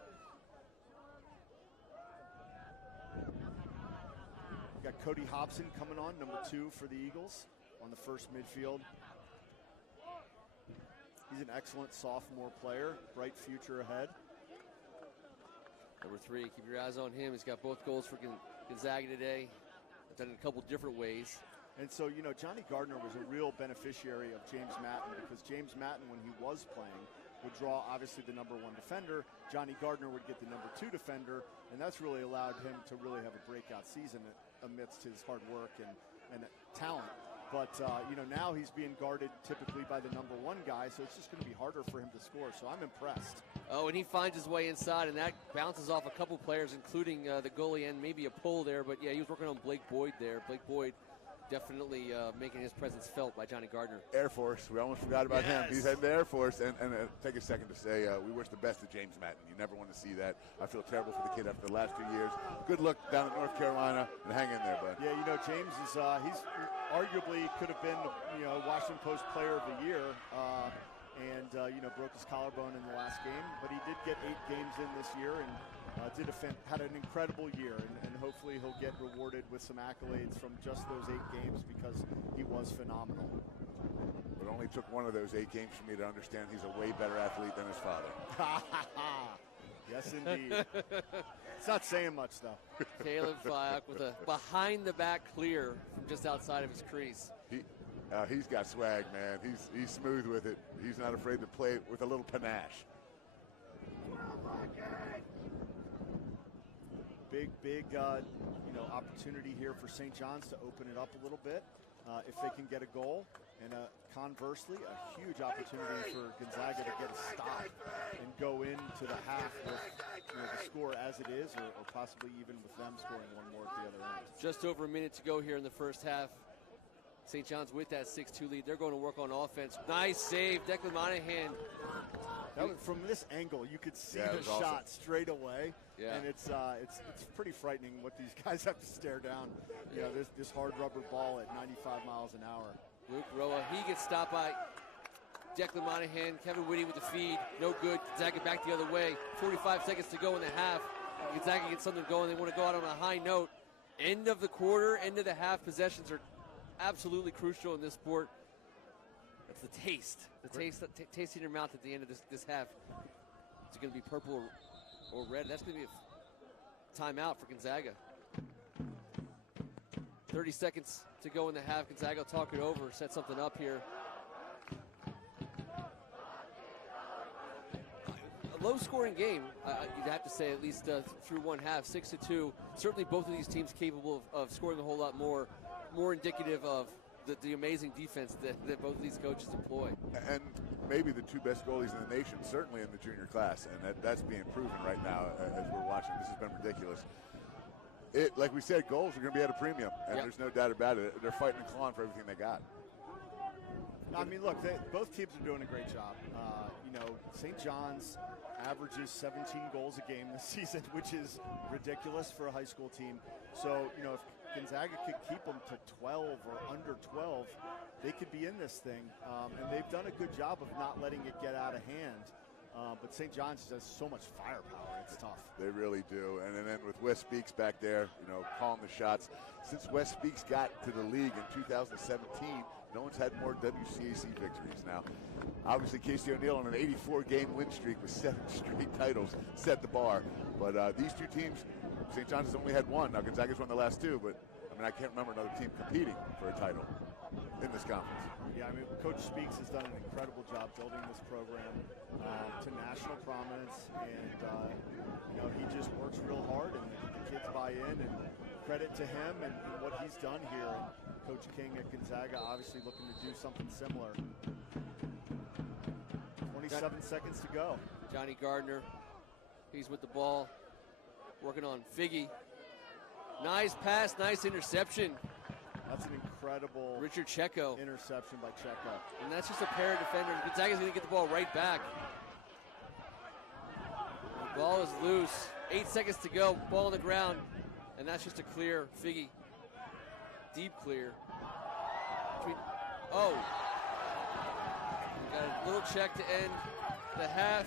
We got Cody Hobson coming on, number 2 for the Eagles on the first midfield. He's an excellent sophomore player, bright future ahead. Number 3, keep your eyes on him. He's got both goals for Gonzaga today. Done it a couple different ways. And so, Johnny Gardner was a real beneficiary of James Matten, because James Matten, when he was playing, would draw obviously the number 1 defender. Johnny Gardner would get the number 2 defender, and that's really allowed him to really have a breakout season amidst his hard work and talent. But, now he's being guarded typically by the number 1 guy, so it's just going to be harder for him to score. So I'm impressed. Oh, and he finds his way inside, and that bounces off a couple players, including the goalie and maybe a pull there. But, yeah, he was working on Blake Boyd there. Blake Boyd definitely making his presence felt by Johnny Gardner. Air Force. We almost forgot about him. He's heading to Air Force. And take a second to say we wish the best to James Matten. You never want to see that. I feel terrible for the kid after the last 2 years. Good luck down in North Carolina, and hang in there, bud. Yeah, James is he's arguably could have been Washington Post Player of the Year. And broke his collarbone in the last game, but he did get 8 games in this year and had an incredible year, and hopefully he'll get rewarded with some accolades from just those 8 games, because he was phenomenal. It only took one of those 8 games for me to understand he's a way better athlete than his father. Yes, indeed. It's not saying much, though. Caleb Fyock with a behind-the-back clear from just outside of his crease. He's got swag, man. He's smooth with it. He's not afraid to play with a little panache. Big opportunity here for St. John's to open it up a little bit if they can get a goal. And conversely, a huge opportunity for Gonzaga to get a stop and go into the half with the score as it is, or possibly even with them scoring one more at the other end. Just over a minute to go here in the first half. St. John's with that 6-2 lead. They're going to work on offense. Nice save, Declan Monahan. From this angle, you could see the awesome shot straight away, Yeah. and it's pretty frightening what these guys have to stare down. This hard rubber ball at 95 miles an hour. Luke Roa, he gets stopped by Declan Monahan. Kevin Whitty with the feed, no good. Gonzaga back the other way. 45 seconds to go in the half. Gonzaga gets something going. They want to go out on a high note. End of the quarter, end of the half. Possessions are absolutely crucial in this sport. That's the taste. Taste in your mouth at the end of this half. Is it going to be purple or red? That's going to be a timeout for Gonzaga. 30 seconds to go in the half. Gonzaga will talk it over, set something up here. A low-scoring game, you'd have to say, at least through one half. 6-2. Certainly both of these teams capable of scoring a whole lot more indicative of the amazing defense that both of these coaches employ. And maybe the 2 best goalies in the nation, certainly in the junior class, and that's being proven right now as we're watching. This has been ridiculous. Like we said, goals are going to be at a premium, and there's no doubt about it. They're fighting and clawing for everything they got. I mean, look, both teams are doing a great job. St. John's averages 17 goals a game this season, which is ridiculous for a high school team. So, if Gonzaga could keep them to 12 or under 12, they could be in this thing. And they've done a good job of not letting it get out of hand. But St. John's has so much firepower. It's tough. They really do. And then with Wes Speaks back there, calling the shots. Since Wes Speaks got to the league in 2017, no one's had more WCAC victories. Now, obviously, Casey O'Neill on an 84-game win streak with 7 straight titles set the bar. But these 2 teams, St. John's has only had 1. Now, Gonzaga's won the last 2, but, mean, I can't remember another team competing for a title in this conference. Yeah, I mean, Coach Speaks has done an incredible job building this program to national prominence, and he just works real hard, and the kids buy in. And credit to him and what he's done here. And Coach King at Gonzaga obviously looking to do something similar. 27 seconds to go. Johnny Gardner, he's with the ball, working on Figgy. Nice pass, nice interception. That's an incredible Richard Checo interception by Checo. And that's just a pair of defenders. Gonzaga's going to get the ball right back. The ball is loose. 8 seconds to go. Ball on the ground. And that's just a clear. Figgy. Deep clear. Oh. We got a little check to end the half.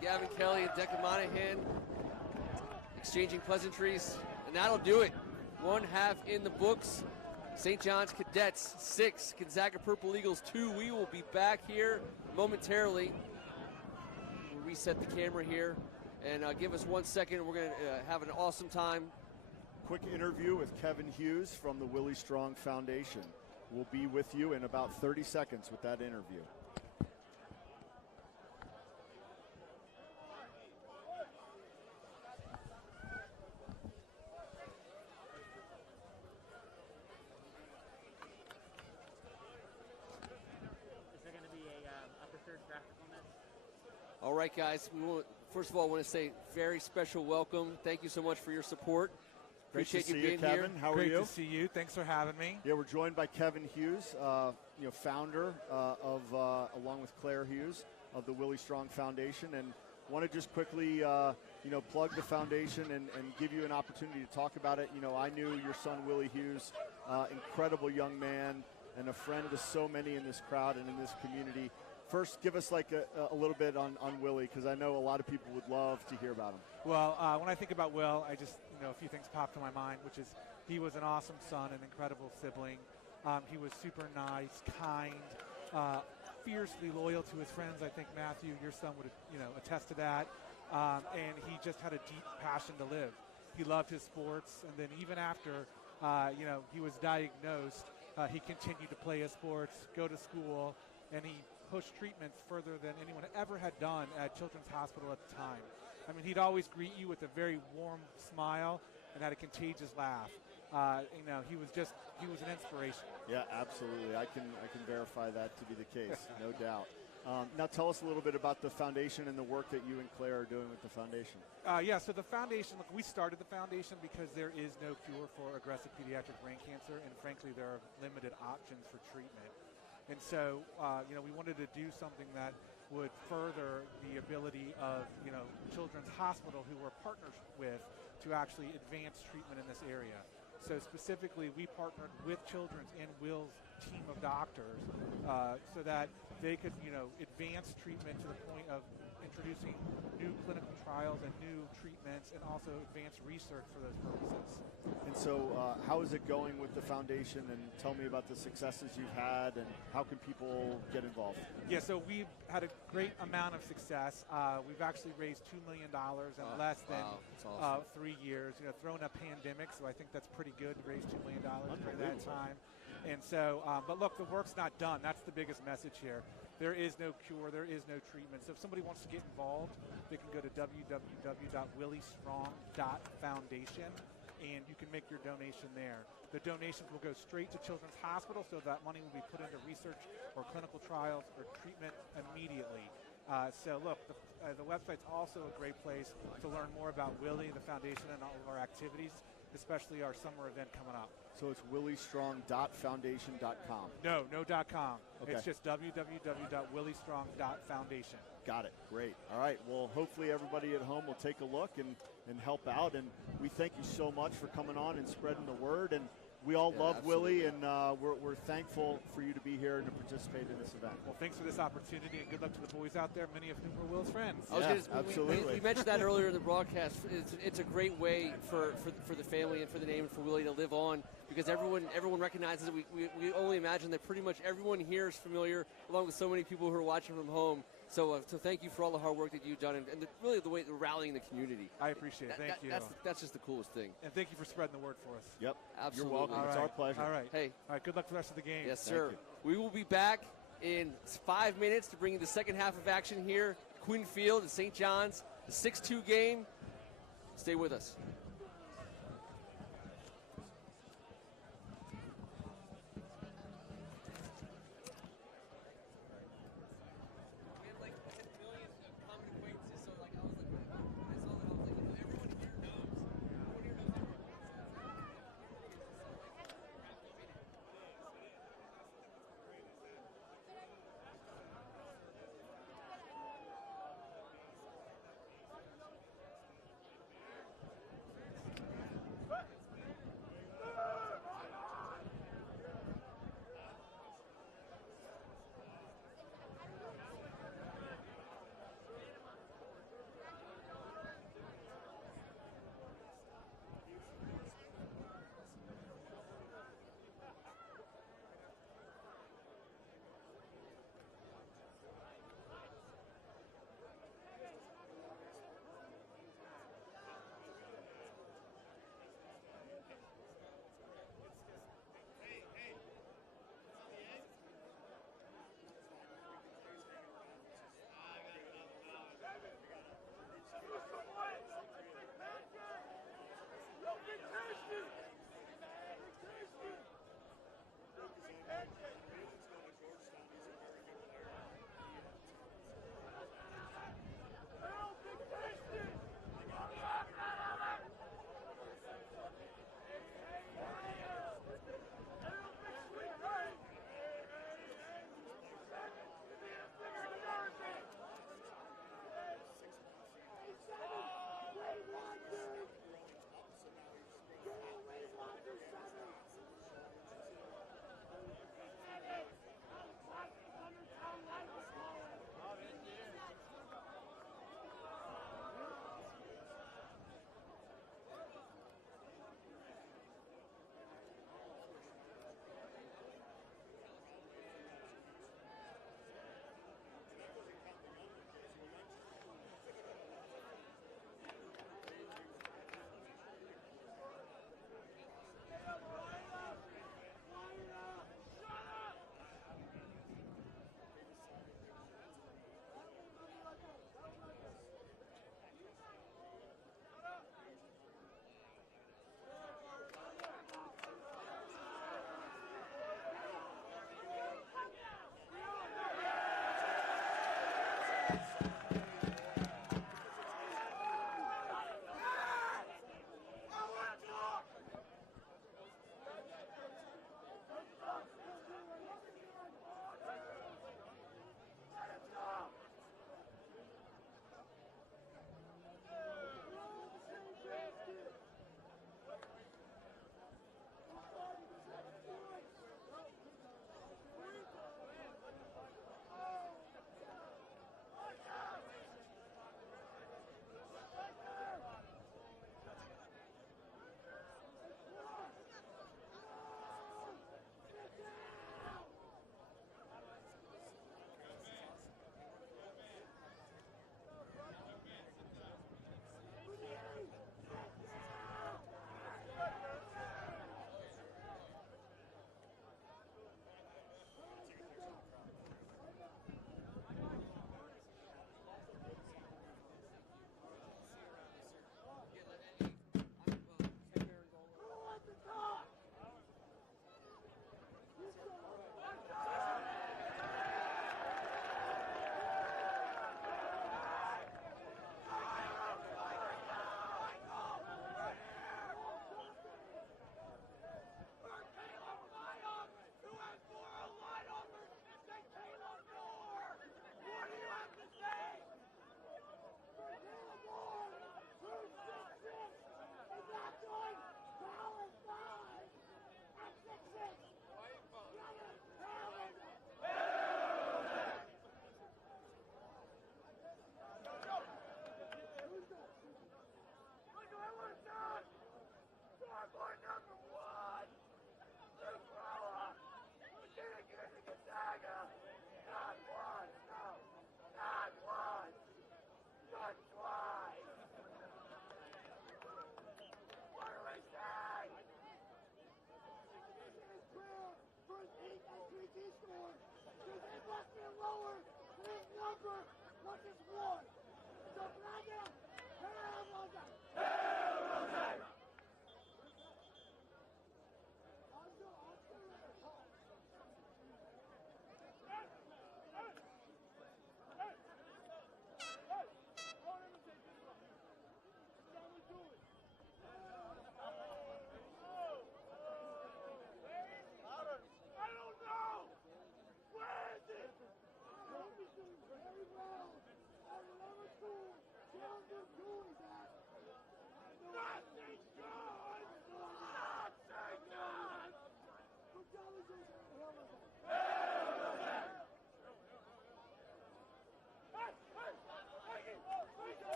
Gavin Kelly and Declan Monahan exchanging pleasantries. And that'll do it. One half in the books. St. John's Cadets 6, Gonzaga Purple Eagles 2. We will be back here momentarily. We'll reset the camera here and give us 1 second. We're going to have an awesome time. Quick interview with Kevin Hughes from the Willie Strong Foundation. We'll be with you in about 30 seconds with that interview. All right, guys. First of all, I want to say very special welcome. Thank you so much for your support. Appreciate you being Kevin. here. How are you? Great to see you. Thanks for having me. Yeah, we're joined by Kevin Hughes, founder of, along with Claire Hughes, of the Willie Strong Foundation, and want to just quickly, plug the foundation and give you an opportunity to talk about it. I knew your son Willie Hughes, incredible young man, and a friend to so many in this crowd and in this community. First, give us like a little bit on Willie, because I know a lot of people would love to hear about him. Well, when I think about Will, I just, a few things pop to my mind, which is he was an awesome son, an incredible sibling. He was super nice, kind, fiercely loyal to his friends. I think, Matthew, your son would, attest to that. And he just had a deep passion to live. He loved his sports, and then even after, he was diagnosed, he continued to play his sports, go to school, and he pushed treatments further than anyone ever had done at Children's Hospital at the time. I mean, he'd always greet you with a very warm smile and had a contagious laugh. He was an inspiration. Yeah, absolutely. I can verify that to be the case, no doubt. Now tell us a little bit about the foundation and the work that you and Claire are doing with the foundation. So the foundation, we started the foundation because there is no cure for aggressive pediatric brain cancer, and frankly, there are limited options for treatment. And so, we wanted to do something that would further the ability of, Children's Hospital, who we're partners with, to actually advance treatment in this area. So specifically, we partnered with Children's and Will's team of doctors so that they could, advance treatment to the point of introducing new clinical trials and new treatments, and also advance research for those purposes. And so how is it going with the foundation, and tell me about the successes you've had, and how can people get involved? Yeah, so we've had a great amount of success. We've actually raised $2 million in less than awesome. 3 years, throw in a pandemic, so I think that's pretty good to raise $2 million during that time. And so, but look, the work's not done. That's the biggest message here. There is no cure. There is no treatment. So if somebody wants to get involved, they can go to www.willistrong.foundation, and you can make your donation there. The donations will go straight to Children's Hospital, so that money will be put into research or clinical trials or treatment immediately. So look, the website's also a great place to learn more about Willie, the foundation, and all of our activities, especially our summer event coming up. So it's williestrong.foundation.com. No .com. Okay. It's just www.williestrong.foundation. Got it. Great. All right. Well, hopefully everybody at home will take a look and help out. And we thank you so much for coming on and spreading the word. And we all love absolutely. Willie, and we're thankful for you to be here and to participate in this event. Well, thanks for this opportunity, and good luck to the boys out there, many of whom are Will's friends. Absolutely. We mentioned that earlier in the broadcast. It's a great way for the family and for the name and for Willie to live on, because everyone recognizes it. We only imagine that pretty much everyone here is familiar, along with so many people who are watching from home, So thank you for all the hard work that you've done, and really the way the rallying the community. I appreciate it. Thank you. That's just the coolest thing. And thank you for spreading the word for us. Yep. Absolutely. You're welcome. It's our pleasure. All right. Hey. All right. Good luck for the rest of the game. Yes, sir. We will be back in 5 minutes to bring you the second half of action here. Quinn Field at St. John's, the 6-2 game. Stay with us.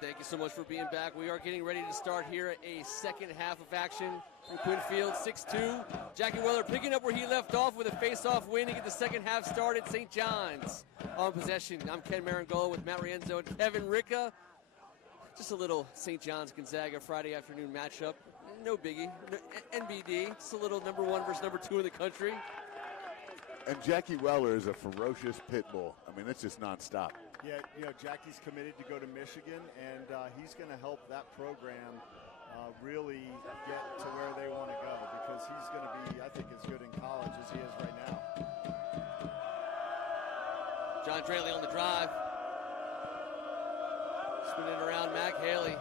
Thank you so much for being back. We are getting ready to start here a second half of action from Quinfield, 6-2. Jackie Weller picking up where he left off with a face-off win to get the second half started. St. John's on possession. I'm Ken Marangola with Matt Rienzo and Kevin Ricca. Just a little St. John's Gonzaga Friday afternoon matchup. No biggie. No, NBD. Just a little number 1 versus number 2 in the country. And Jackie Weller is a ferocious pit bull. I mean, it's just nonstop. Yeah, you know, Jackie's committed to go to Michigan, and he's going to help that program really get to where they want to go, because he's going to be, I think, as good in college as he is right now. John Draley on the drive. Spinning around Mac Haley.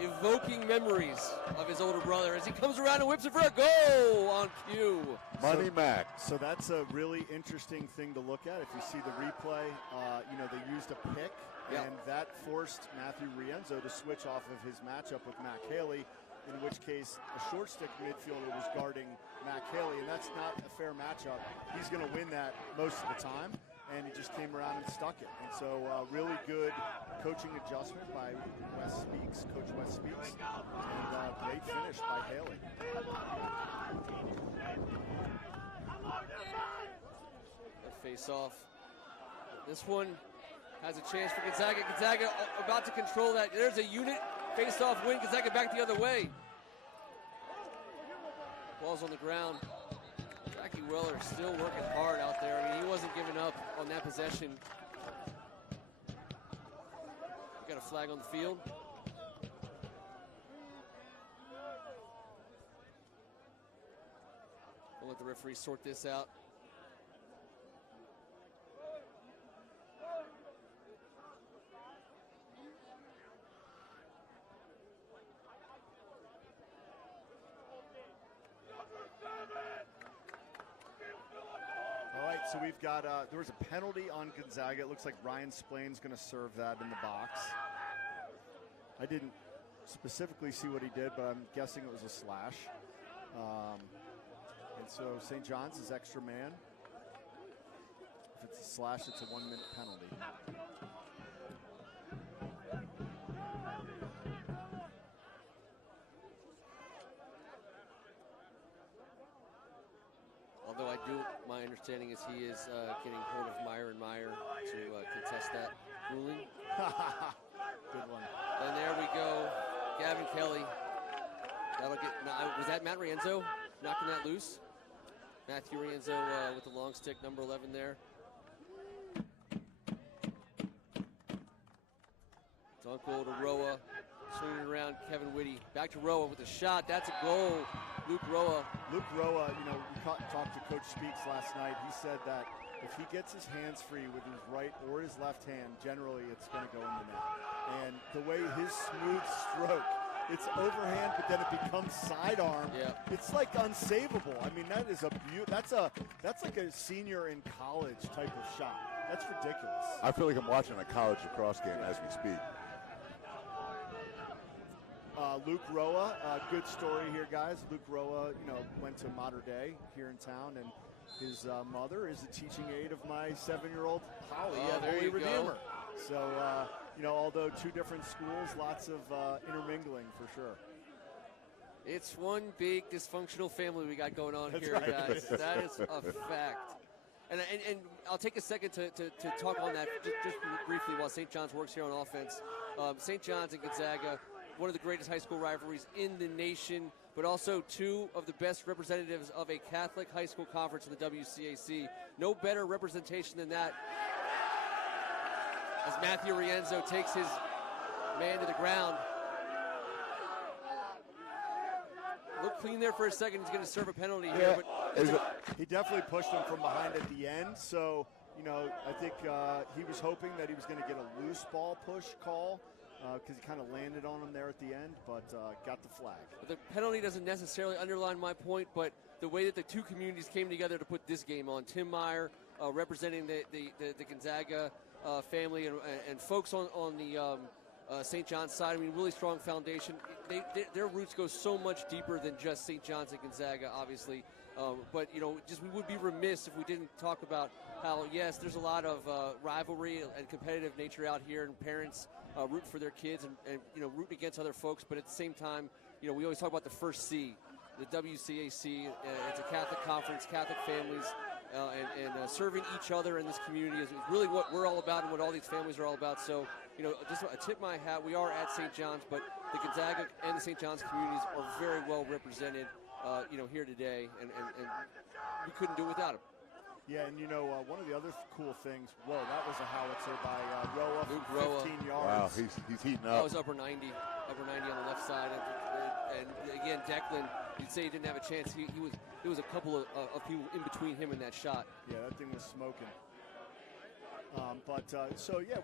Evoking memories of his older brother as he comes around and whips it for a goal on cue. Money Mac. So that's a really interesting thing to look at. If you see the replay, you know, they used a pick, and that forced Matthew Rienzo to switch off of his matchup with Mac Haley, in which case a short stick midfielder was guarding Mac Haley, and that's not a fair matchup. He's going to win that most of the time, and he just came around and stuck it. And so really good coaching adjustment by Coach Wes Speaks, and great finish by Haley. Face off. This one has a chance for Gonzaga. Gonzaga about to control that. There's a unit face off win. Gonzaga back the other way. Ball's on the ground. Jackie Weller still working hard out there. I mean, he wasn't giving up on that possession. We got a flag on the field. We'll let the referee sort this out. So we've got, there was a penalty on Gonzaga. It looks like Ryan Splain's going to serve that in the box. I didn't specifically see what he did, but I'm guessing it was a slash. And so St. John's is extra man. If it's a slash, it's a 1-minute penalty. Although my understanding is he is getting hold of Maier Maier to contest that ruling. Good one. And there we go. Gavin Kelly. That'll get. Was that Matt Rienzo knocking that loose? Matthew Rienzo with the long stick, number 11 there. Dunkel to Roa. Swinging around Kevin Whitty. Back to Roa with a shot. That's a goal. Luke Roa, you know, we talked to Coach Speaks last night. He said that if he gets his hands free with his right or his left hand, generally it's going to go in the net. And the way his smooth stroke, it's overhand, but then it becomes sidearm. Yeah. It's like unsavable. I mean, that is that's like a senior in college type of shot. That's ridiculous. I feel like I'm watching a college lacrosse game as we speak. Luke Roa, good story here, guys. Luke Roa, went to Mater Dei here in town, and his mother is a teaching aide of my 7-year-old Holly at there Holy you Redeemer. go. So, although two different schools, lots of intermingling for sure. It's one big dysfunctional family we got going on That's here, right. guys. That is a fact. And I'll take a second to talk on that just briefly while St. John's works here on offense. St. John's and Gonzaga, one of the greatest high school rivalries in the nation, but also two of the best representatives of a Catholic high school conference in the WCAC. No better representation than that as Matthew Rienzo takes his man to the ground. Looked clean there for a second. He's going to serve a penalty here. But he definitely pushed him from behind at the end. So, I think he was hoping that he was going to get a loose ball push call because he kind of landed on him there at the end, but got the flag. The penalty doesn't necessarily underline my point, but the way that the two communities came together to put this game on. Tim Maier representing the Gonzaga family and folks on the St. John's side. I mean, Willie Strong Foundation, their roots go so much deeper than just St. John's and Gonzaga, obviously. But, just we would be remiss if we didn't talk about how, yes, there's a lot of rivalry and competitive nature out here, and parents root for their kids and root against other folks. But at the same time, we always talk about the first C, the WCAC. It's a Catholic conference, Catholic families, and serving each other in this community is really what we're all about and what all these families are all about. So, just I tip my hat. We are at St. John's, but the Gonzaga and the St. John's communities are very well represented, here today, and we couldn't do it without them. Yeah, and one of the other cool things, that was a howitzer by Roa Luke from Roa. 15 yards. Wow, he's heating That up. was upper 90 on the left side. And again, Declan, you'd say he didn't have a chance. There was a couple of people in between him and that shot. Yeah, that thing was smoking.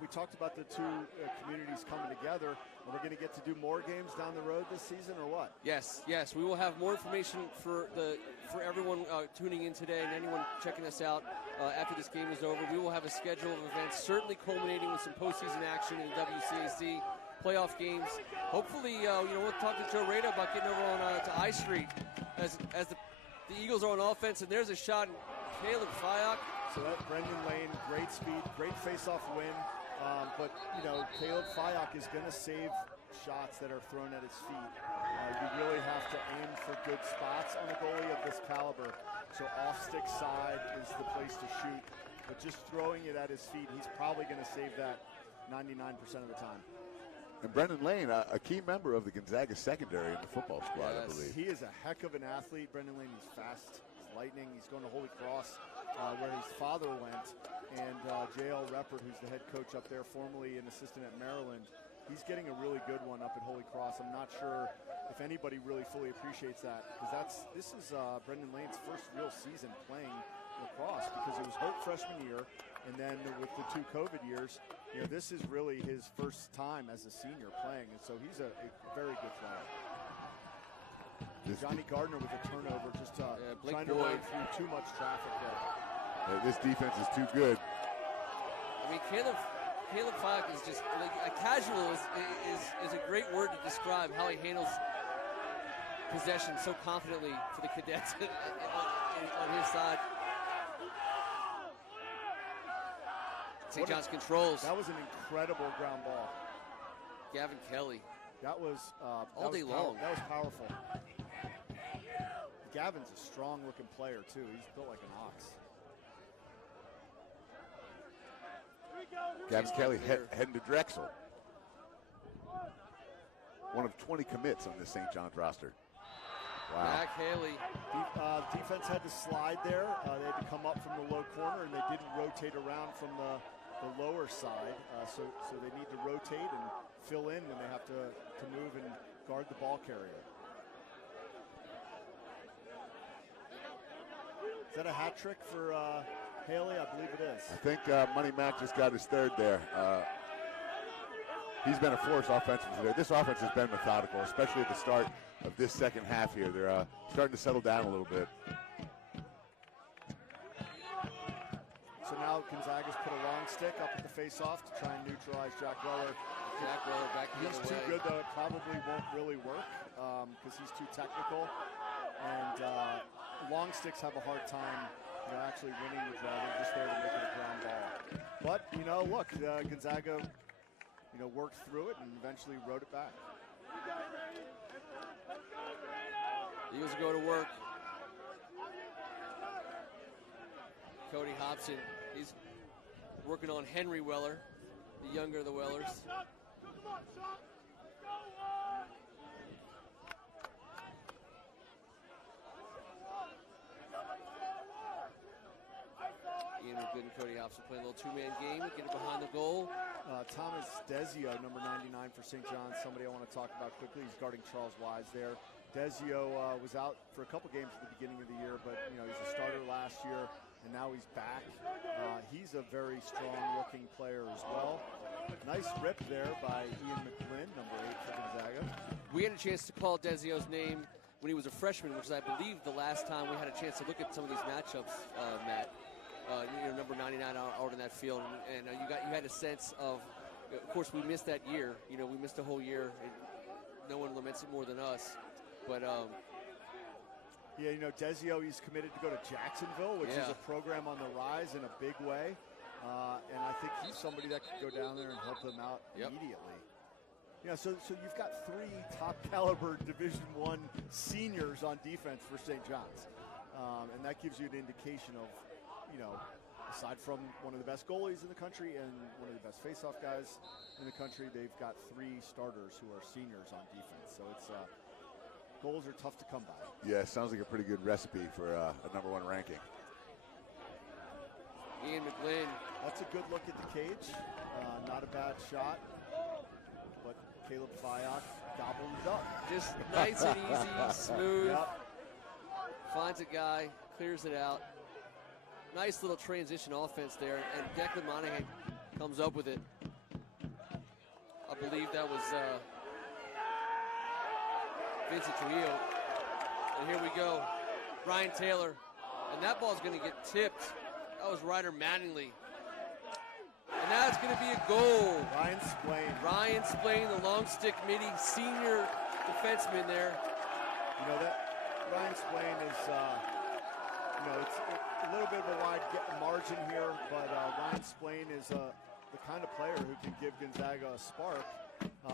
We talked about the two communities coming together. Are we going to get to do more games down the road this season, or what? Yes. We will have more information for everyone tuning in today and anyone checking us out after this game is over. We will have a schedule of events, certainly culminating with some postseason action in the WCAC playoff games. Hopefully, we'll talk to Joe Rada about getting over on to I Street as the Eagles are on offense, and there's a shot. And Caleb Fyock. So that Brendan Lane, great speed, great face-off win. But Caleb Fyock is going to save shots that are thrown at his feet. You really have to aim for good spots on a goalie of this caliber. So off-stick side is the place to shoot. But just throwing it at his feet, he's probably going to save that 99% of the time. And Brendan Lane, a key member of the Gonzaga secondary in the football squad, I believe. He is a heck of an athlete. Brendan Lane, he's fast, he's lightning. He's going to Holy Cross, where his father went. And J.L. Reppert, who's the head coach up there, formerly an assistant at Maryland, he's getting a really good one up at Holy Cross. I'm not sure if anybody really fully appreciates that, because this is Brendan Lane's first real season playing lacrosse, because it was hurt freshman year, and then with the 2 COVID years, this is really his first time as a senior playing, and so he's a very good player. Johnny Gardner with a turnover, just trying to run through too much traffic there. This defense is too good. I mean, Caleb Fyock is just a casual is a great word to describe how he handles possession so confidently for the Cadets on his side. St. John's controls. That was an incredible ground ball. Gavin Kelly. That was all day long. That was powerful. Gavin's a strong-looking player too. He's built like an ox. Gavin Kelly heading to Drexel. One of 20 commits on this St. John's roster. Wow. Jack Haley. Defense had to slide there. They had to come up from the low corner, and they didn't rotate around from the lower side. So they need to rotate and fill in, and they have to move and guard the ball carrier. Is that a hat trick for Haley? I believe it is. I think Money Mac just got his third there. He's been a force offensively today. This offense has been methodical, especially at the start of this second half here. They're starting to settle down a little bit. So now Gonzaga's put a long stick up at the face-off to try and neutralize Jack Weller. Jack Weller back the He's other too way. good, though. It probably won't really work because he's too technical. And long sticks have a hard time, actually winning the draw. They're just there to make it a ground ball. But, look, Gonzaga, worked through it and eventually wrote it back. Eagles go to work. Cody Hobson, he's working on Henry Weller, the younger of the Wellers. Ian McGlynn and Cody Hobson playing a little two-man game, get it behind the goal. Thomas Desio, number 99 for St. John's, somebody I want to talk about quickly. He's guarding Charles Wise there. Desio was out for a couple games at the beginning of the year, but he's a starter last year, and now he's back. He's a very strong-looking player as well. Nice rip there by Ian McGlynn, number 8 for Gonzaga. We had a chance to call Desio's name when he was a freshman, which is, I believe, the last time we had a chance to look at some of these matchups, Matt. Number 99 out in that field, and you had a sense of course, we missed that year. We missed a whole year. No one laments it more than us. But yeah, Desio, he's committed to go to Jacksonville, which is a program on the rise in a big way. And I think he's somebody that could go down there and help them out immediately. Yeah, so you've got 3 top caliber Division I seniors on defense for St. John's. And that gives you an indication of, aside from one of the best goalies in the country and one of the best face-off guys in the country, they've got 3 starters who are seniors on defense. So it's goals are tough to come by. Yeah, sounds like a pretty good recipe for a number 1 ranking. Ian McGlynn. That's a good look at the cage. Not a bad shot, but Caleb Fyock gobbled it up. Just nice and easy, smooth. Finds a guy, clears it out. Nice little transition offense there, and Declan Monahan comes up with it. I believe that was Vincent Trujillo. And here we go. Ryan Taylor. And that ball's going to get tipped. That was Ryder Mattingly. And now it's going to be a goal. Ryan Splain, the long stick midi, senior defenseman there. Ryan Splain is, it's a little bit of a wide margin here, but Ryan Splain is the kind of player who can give Gonzaga a spark.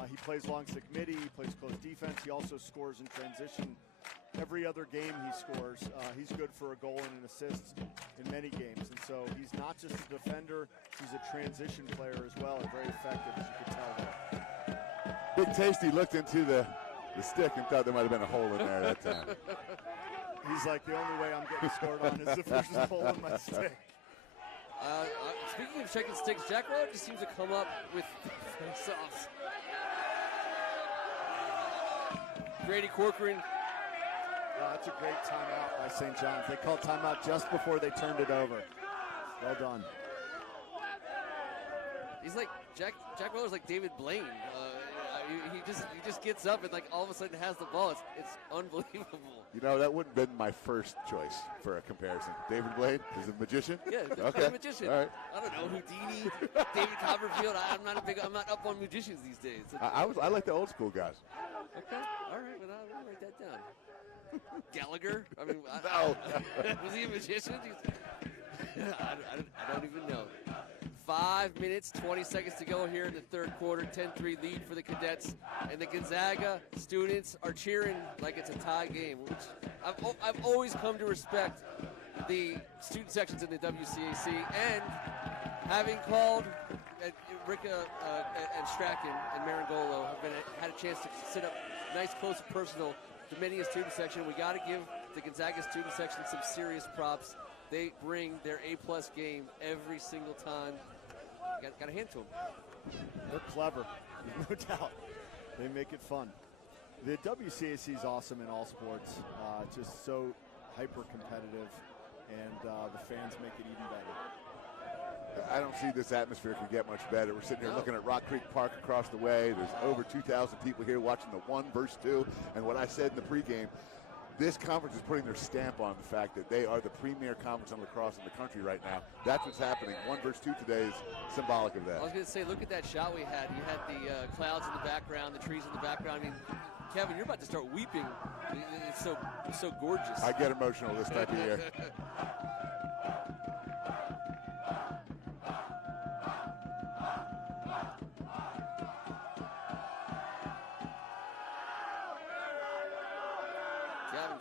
He plays long stick midi, he plays close defense, he also scores in transition. Every other game he scores, he's good for a goal and an assist in many games. And so he's not just a defender, he's a transition player as well, and very effective, as you can tell there. Big Tasty looked into the stick and thought there might have been a hole in there that time. He's like, the only way I'm getting scored on is if there's a hole in my stick. Speaking of checking sticks, Jack Weller just seems to come up with face-offs. Grady Corcoran. That's a great timeout by St. John's. They called timeout just before they turned it over. Well done. He's like Jack Weller's like David Blaine. He just gets up and like all of a sudden has the ball. It's unbelievable. That wouldn't have been my first choice for a comparison. David Blaine is a magician. Yeah, okay. A magician. All right. I don't know, Houdini, David Copperfield. I'm not up on magicians these days. I like the old school guys. Okay, all right, but I'll write that down. Gallagher? No. Was he a magician? I don't even know. 5 minutes, 20 seconds to go here in the third quarter. 10-3 lead for the Cadets. And the Gonzaga students are cheering like it's a tie game, which I've always come to respect the student sections in the WCAC. And having called Ricka and Strachan and Marangolo have had a chance to sit up nice, close and personal to many a student section. We got to give the Gonzaga student section some serious props. They bring their A-plus game every single time. Got to hand to them. They're clever, no doubt. They make it fun. The WCAC is awesome in all sports. Just so hyper-competitive, and the fans make it even better. I don't see this atmosphere could get much better. We're sitting here looking at Rock Creek Park across the way. There's over 2,000 people here watching the 1 versus 2. And what I said in the pregame, this conference is putting their stamp on the fact that they are the premier conference on lacrosse in the country right now. That's what's happening. 1 versus 2 today is symbolic of that. I was going to say, look at that shot we had. You had the clouds in the background, the trees in the background. I mean, Kevin, you're about to start weeping. It's so gorgeous. I get emotional this time of year.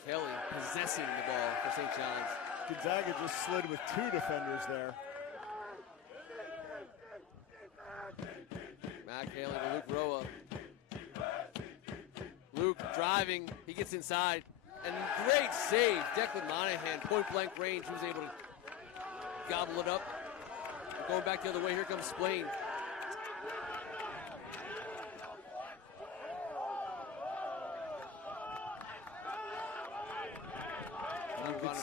Kelly possessing the ball for St. John's. Gonzaga just slid with 2 defenders there. Mac Haley to Luke Roa. Luke driving, he gets inside, and great save. Declan Monahan, point blank range, he was able to gobble it up. Going back the other way, here comes Splain. You can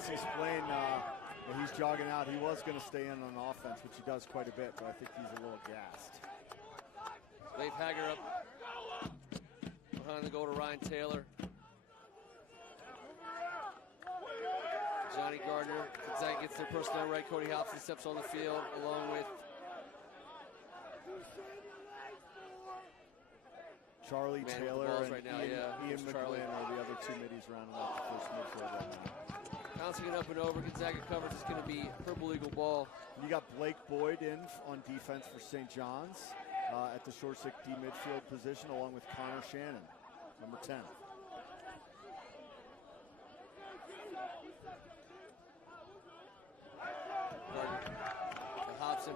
see Splain, when he's jogging out. He was going to stay in on offense, which he does quite a bit, but I think he's a little gassed. Leif Hager up behind the goal to Ryan Taylor. Johnny Gardner. Gonzaga gets their personnel right. Cody Hobson steps on the field along with Charlie Taylor and right now, Ian McGlynn are the other 2 middies rounding out the first midfield right now. Bouncing it up and over. Gonzaga covers. It's going to be Purple Eagle ball. You got Blake Boyd in on defense for St. John's at the short stick D midfield position, along with Connor Shannon, number 10. Hobson.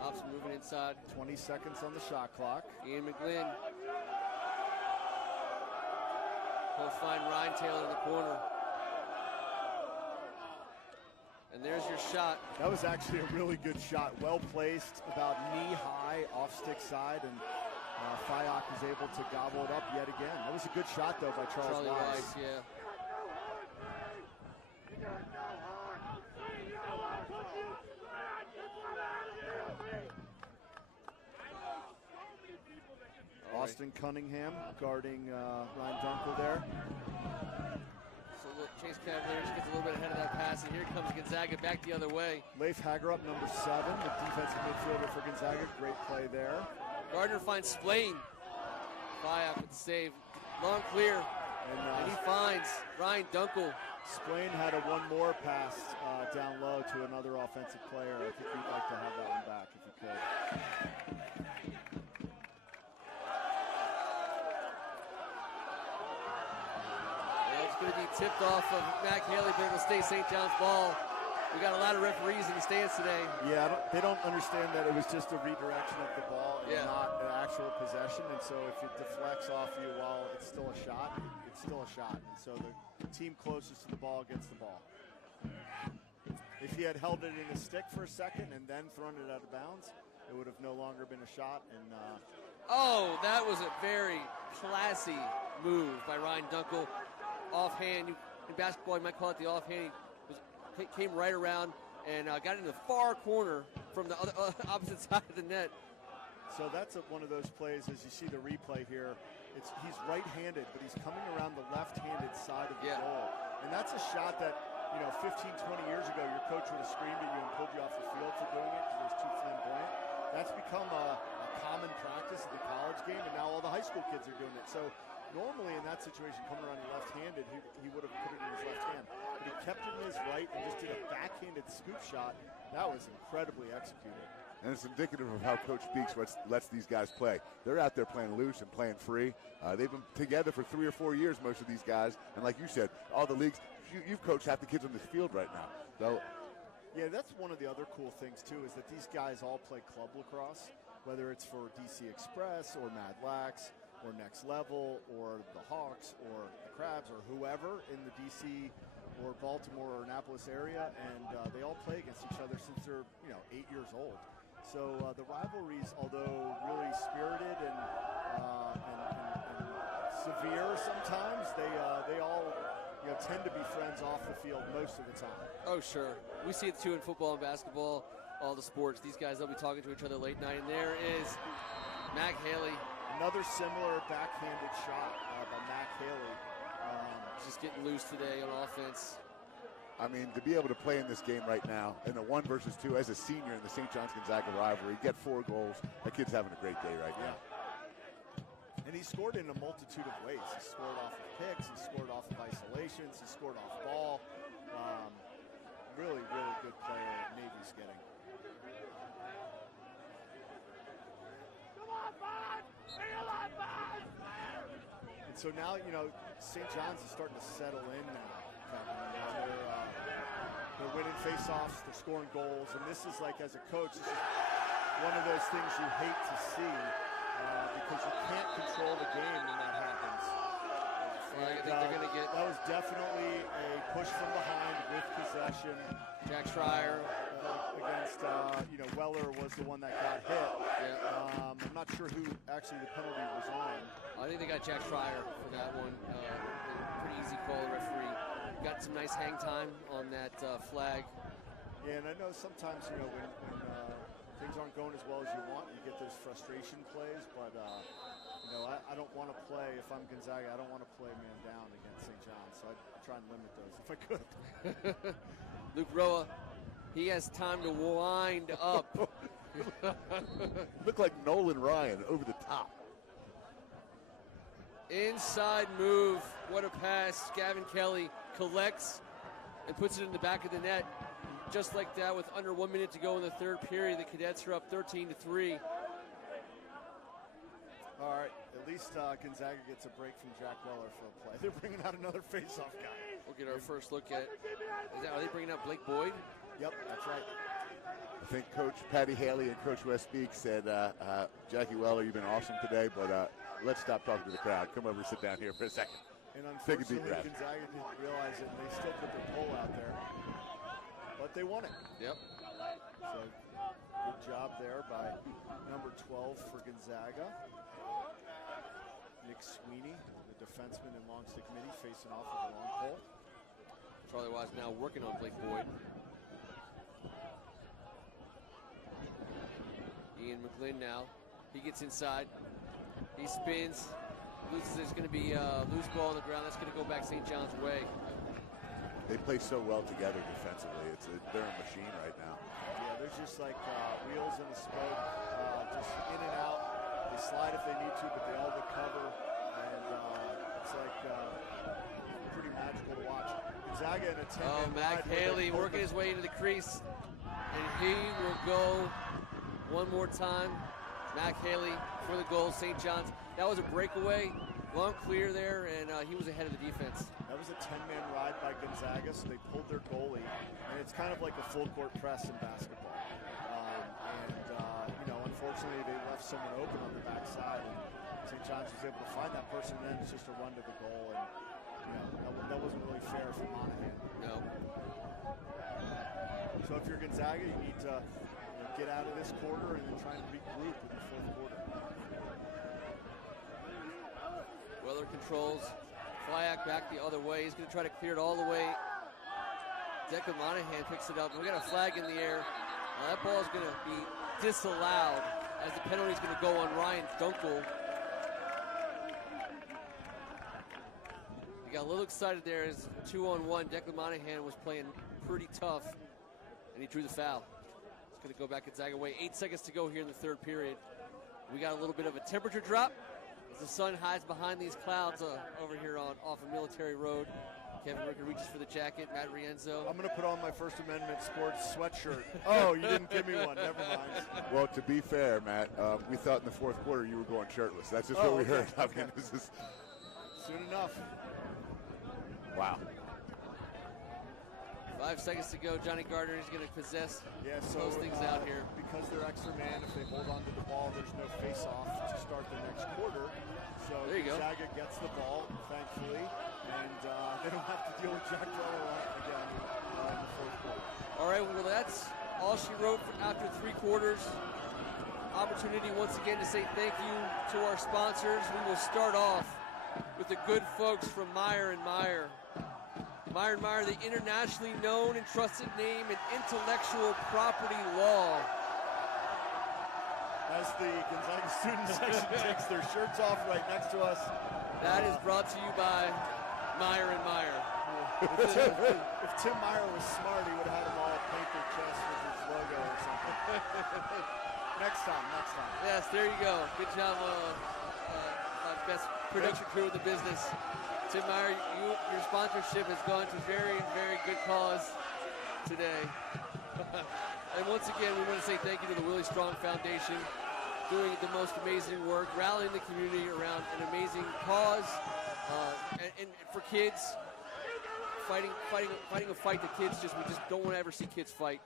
Hobson moving inside. 20 seconds on the shot clock. Ian McGlynn. He'll find Ryan Taylor in the corner. And there's your shot. That was actually a really good shot. Well placed, about knee-high off stick side, and Fayok was able to gobble it up yet again. That was a good shot, though, by Charlie Weiss. Yeah. Austin Cunningham guarding Ryan Dunkel there. So Chase Cavaliers gets a little bit ahead of that pass, and here comes Gonzaga back the other way. Leif Hager up, number 7, the defensive midfielder for Gonzaga. Great play there. Gardner finds Splain. Fayok with the save. Long clear. And he finds Ryan Dunkel. Splain had a one more pass down low to another offensive player. I think we'd like to have that one back if you could. It's going to be tipped off of Mac Haley, but it'll stay St. John's ball. We got a lot of referees in the stands today. Yeah, they don't understand that it was just a redirection of the ball and not an actual possession. And so if it deflects off you while it's still a shot, it's still a shot. And so the team closest to the ball gets the ball. If he had held it in his stick for a second and then thrown it out of bounds, it would have no longer been a shot. And oh, that was a very classy move by Ryan Dunkel. Offhand, in basketball, you might call it the offhand. He came right around and got in the far corner from the opposite side of the net. So that's one of those plays, as you see the replay here. He's right-handed, but he's coming around the left-handed side of the goal. And that's a shot that, 15, 20 years ago, your coach would have screamed at you and pulled you off the field for doing it because it was too flamboyant. That's become a common practice at the college game, and now all the high school kids are doing it. So normally in that situation, coming around left-handed, he would have put it in his left hand. But he kept it in his right and just did a backhanded scoop shot. That was incredibly executed. And it's indicative of how Coach Speaks lets these guys play. They're out there playing loose and playing free. They've been together for 3 or 4 years, most of these guys. And like you said, all the leagues, you've coached half the kids on this field right now. So, yeah, that's one of the other cool things, too, is that these guys all play club lacrosse, whether it's for DC Express or Mad Lax or Next Level or the Hawks or the Crabs or whoever in the DC or Baltimore or Annapolis area, and they all play against each other since they're 8 years old. So the rivalries, although really spirited and severe sometimes, they all tend to be friends off the field most of the time. Oh, sure. We see it too in football and basketball, all the sports. These guys, they'll be talking to each other late night, and there is Mac Haley. Another similar backhanded shot by Mac Haley. just getting loose today on offense. I mean, to be able to play in this game right now in a 1 versus 2 as a senior in the St. John's Gonzaga rivalry, get 4 goals. That kid's having a great day right now. And he scored in a multitude of ways. He scored off of picks. He scored off of isolations. He scored off ball. Really, really good player Navy's getting. And so now, St. John's is starting to settle in now. They're winning face-offs, they're scoring goals, and this is like, as a coach, this is one of those things you hate to see because you can't control the game when that happens. I think they're going to get... That was definitely a push from behind with possession. Jack Schreier against, Weller was the one that got hit. Yeah. I'm not sure who actually the penalty was on. I think they got Jack Schreier for that one. Pretty easy call, the referee. Got some nice hang time on that flag. Yeah, and I know sometimes, when things aren't going as well as you want, you get those frustration plays, but, I don't want to play, if I'm Gonzaga, I don't want to play man down against St. John's, so I'd try and limit those if I could. Luke Roa, he has time to wind up. Look like Nolan Ryan over the top. Inside move, what a pass. Gavin Kelly collects and puts it in the back of the net. Just like that, with under 1 minute to go in the third period, the Cadets are up 13-3. All right, at least Gonzaga gets a break from Jack Weller for a play. They're bringing out another face-off guy. We'll get our first look at, are they bringing out Blake Boyd? Yep, that's right. I think Coach Patty Haley and Coach West Speak said, Jackie Weller, you've been awesome today, but let's stop talking to the crowd. Come over and sit down here for a second. And Take a deep unfortunately, breath. Gonzaga didn't realize it, and they still put their pole out there. But they won it. Yep. So good job there by number 12 for Gonzaga. Nick Sweeney, the defenseman in long stick midi, facing off with a long pole. Charlie Wise now working on Blake Boyd. Ian McGlynn now. He gets inside. He spins. Loses. There's going to be a loose ball on the ground. That's going to go back St. John's way. They play so well together defensively. They're a machine right now. Yeah, they're just like wheels in a spoke, just in and out. They slide if they need to, but they all recover, and it's like pretty magical to watch. Gonzaga in a 10-man Mac Haley working his way into the crease, and he will go one more time. Mac Haley for the goal, St. John's. That was a breakaway, long clear there, and he was ahead of the defense. That was a 10-man ride by Gonzaga, so they pulled their goalie, and it's kind of like a full-court press in basketball. Unfortunately, they left someone open on the backside, and St. John's was able to find that person, and then it's just a run to the goal, and that wasn't really fair for Monahan. No. So if you're Gonzaga, you need to get out of this quarter and then try and regroup in the fourth quarter. Weller controls. Flyak back the other way. He's going to try to clear it all the way. Declan Monahan picks it up. We got a flag in the air. Now that ball is going to be disallowed as the penalty is going to go on Ryan Dunkel. He got a little excited there as 2-on-1. Declan Monahan was playing pretty tough, and he drew the foul. It's going to go back Gonzaga way. 8 seconds to go here in the third period. We got a little bit of a temperature drop as the sun hides behind these clouds over here off of Military Road. Kevin Ricker reaches for the jacket. Matt Rienzo. I'm going to put on my First Amendment sports sweatshirt. Oh, you didn't give me one. Never mind. Well, to be fair, Matt, we thought in the fourth quarter you were going shirtless. That's just what we heard. I mean, this is soon enough. Wow. 5 seconds to go. Johnny Gardner is going to possess. Yeah, so close things out here. Because they're extra man, if they hold on to the ball, there's no face-off to start the next quarter. So there you Gonzaga gets the ball, thankfully, and they don't have to deal with Jack Weller again in the fourth quarter. All right, well, that's all she wrote after 3 quarters. Opportunity once again to say thank you to our sponsors. We will start off with the good folks from Maier Maier. Maier Maier, the internationally known and trusted name in intellectual property law. As the Gonzaga student section takes their shirts off right next to us. That is brought to you by Maier and Maier. If Tim Maier was smart, he would have had them all paint their chest with his logo or something. Next time. Yes, there you go. Good job, best production crew in the business. Tim Maier, your sponsorship has gone to very, very good cause today. And once again, we want to say thank you to the Willie Strong Foundation, doing the most amazing work, rallying the community around an amazing cause, and for kids, fighting a fight that we just don't want to ever see kids fight.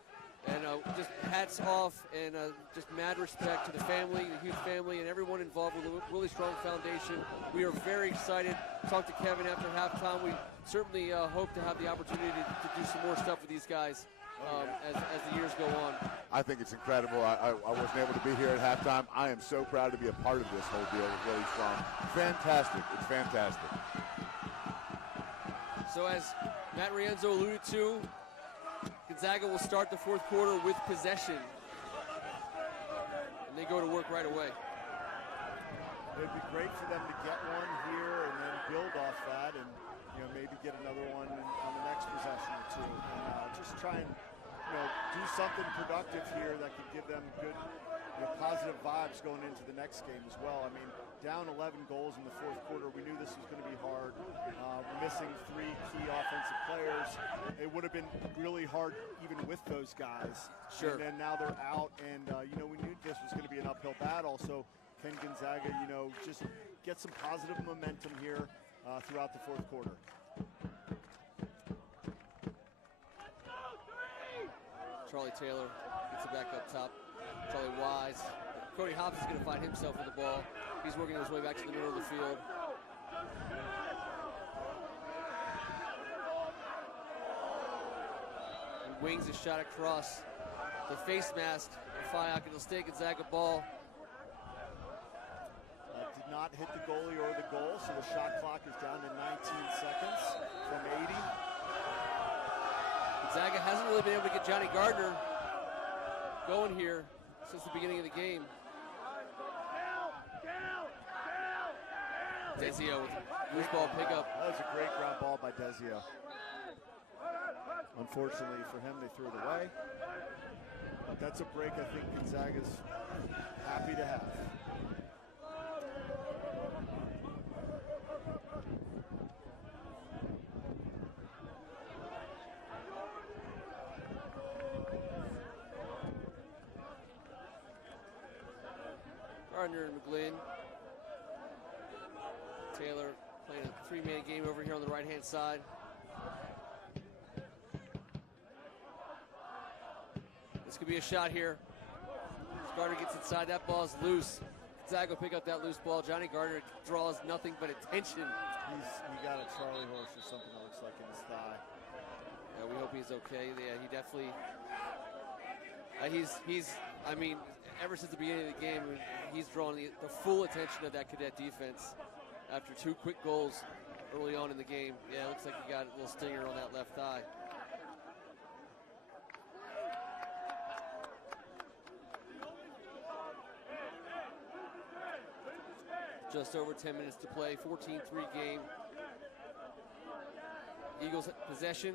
And just hats off and just mad respect to the family, the Hughes family, and everyone involved with the Willie Strong Foundation. We are very excited. Talked to Kevin after halftime. We certainly hope to have the opportunity to do some more stuff with these guys as the years go on. I think it's incredible. I wasn't able to be here at halftime. I am so proud to be a part of this whole deal with Willie Strong. Fantastic. It's fantastic. So as Matt Rienzo alluded to, Gonzaga will start the fourth quarter with possession. And they go to work right away. It'd be great for them to get one here and then build off that and maybe get another one on the next possession or two. And just try and do something productive here that could give them good positive vibes going into the next game as well. I mean, down 11 goals in the fourth quarter, we knew this was going to be hard. Missing 3 key offensive players, it would have been really hard even with those guys. Sure. And then now they're out, and we knew this was going to be an uphill battle. So can Gonzaga, just get some positive momentum here throughout the fourth quarter? Charlie Taylor gets it back up top. Charlie Wise. Cody Hobbs is going to find himself with the ball. He's working his way back to the middle of the field. He wings a shot across the face mask of Fayok. It'll stay Gonzaga ball. Did not hit the goalie or the goal, so the shot clock is down to 19 seconds from 80. Gonzaga hasn't really been able to get Johnny Gardner going here since the beginning of the game. Desio with a loose ball pickup. That was a great ground ball by Desio. Unfortunately for him, they threw it away. But that's a break I think Gonzaga's happy to have. Gardner and McGlynn. Taylor playing a 3-man game over here on the right-hand side. This could be a shot here. Gardner gets inside. That ball is loose. Gonzaga pick up that loose ball. Johnny Gardner draws nothing but attention. He got a Charlie horse or something that looks like in his thigh. Yeah, we hope he's okay. Yeah, he definitely. I mean, ever since the beginning of the game, he's drawn the full attention of that Cadet defense after 2 quick goals early on in the game. Yeah, it looks like he got a little stinger on that left thigh. Just over 10 minutes to play, 14-3 game. Eagles possession.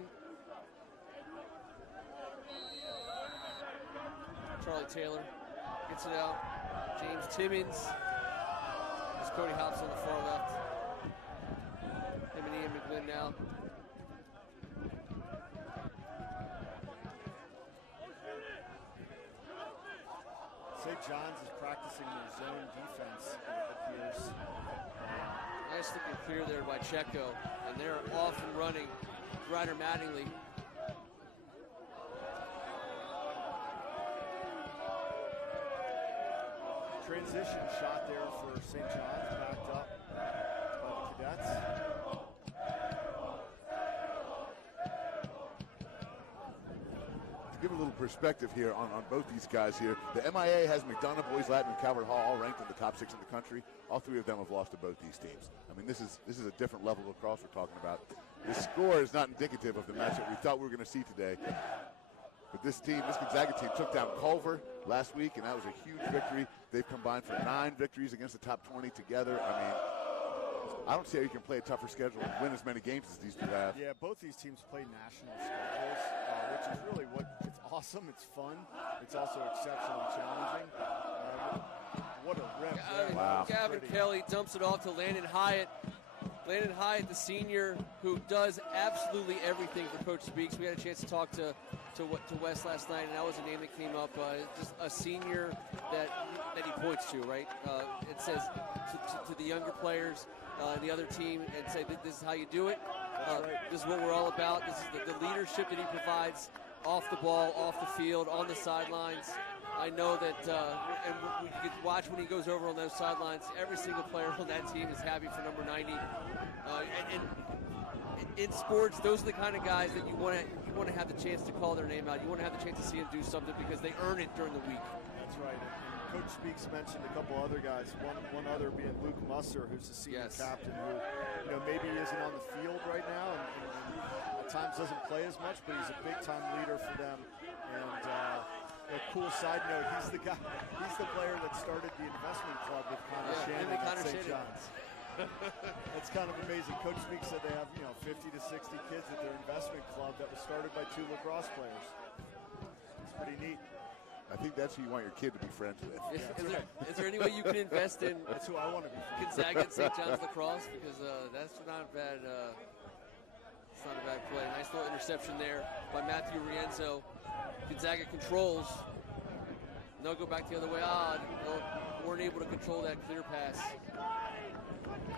Charlie Taylor gets it out. James Timmons. There's Cody Hobbs on the far left. Him and Ian McGlynn now. St. John's is practicing their zone defense, it appears. Nice looking clear there by Checo. And they're off and running. Ryder Mattingly. Transition shot there for St. John's, backed up by the Cadets. To give a little perspective here on both these guys here, the MIA has McDonough, Boys Latin, and Calvert Hall all ranked in the top 6 in the country. All 3 of them have lost to both these teams. I mean, this is a different level of lacrosse we're talking about. The score is not indicative of the match that we thought we were going to see today. But this Gonzaga team took down Culver last week, and that was a huge victory. They've combined for 9 victories against the top 20 together. I mean, I don't see how you can play a tougher schedule and win as many games as these two have. Yeah, both these teams play national schedules, which is really it's awesome. It's fun. It's also exceptionally challenging. What a rip. Wow. Gavin Kelly dumps it off to Landon Hyatt. Landon Hyatt, the senior, who does absolutely everything for Coach Speaks. We had a chance to talk to Wes last night, and that was a name that came up. Just a senior that he points to, right? It says to the younger players, the other team, and say, this is how you do it. This is what we're all about. This is the leadership that he provides off the ball, off the field, on the sidelines. I know that, and we can watch when he goes over on those sidelines, every single player on that team is happy for number 90. And in sports, those are the kind of guys that you want to have the chance to call their name out. You want to have the chance to see them do something because they earn it during the week. That's right. And Coach Speaks mentioned a couple other guys. One other being Luke Musser, who's the senior captain, who maybe isn't on the field right now and at times doesn't play as much, but he's a big-time leader for them. And a cool side note, he's the player that started the investment club with Connor Shannon at St. John's. That's kind of amazing. Coach Speaks said they have 50 to 60 kids at their investment club that was started by 2 lacrosse players. It's pretty neat. I think that's who you want your kid to be friends with. Is there any way you can invest in that's who I want to be friends with. Gonzaga at St. John's Lacrosse? Because that's not a bad it's not a bad play. Nice little interception there by Matthew Rienzo. Gonzaga controls. They'll go back the other way. Weren't able to control that clear pass.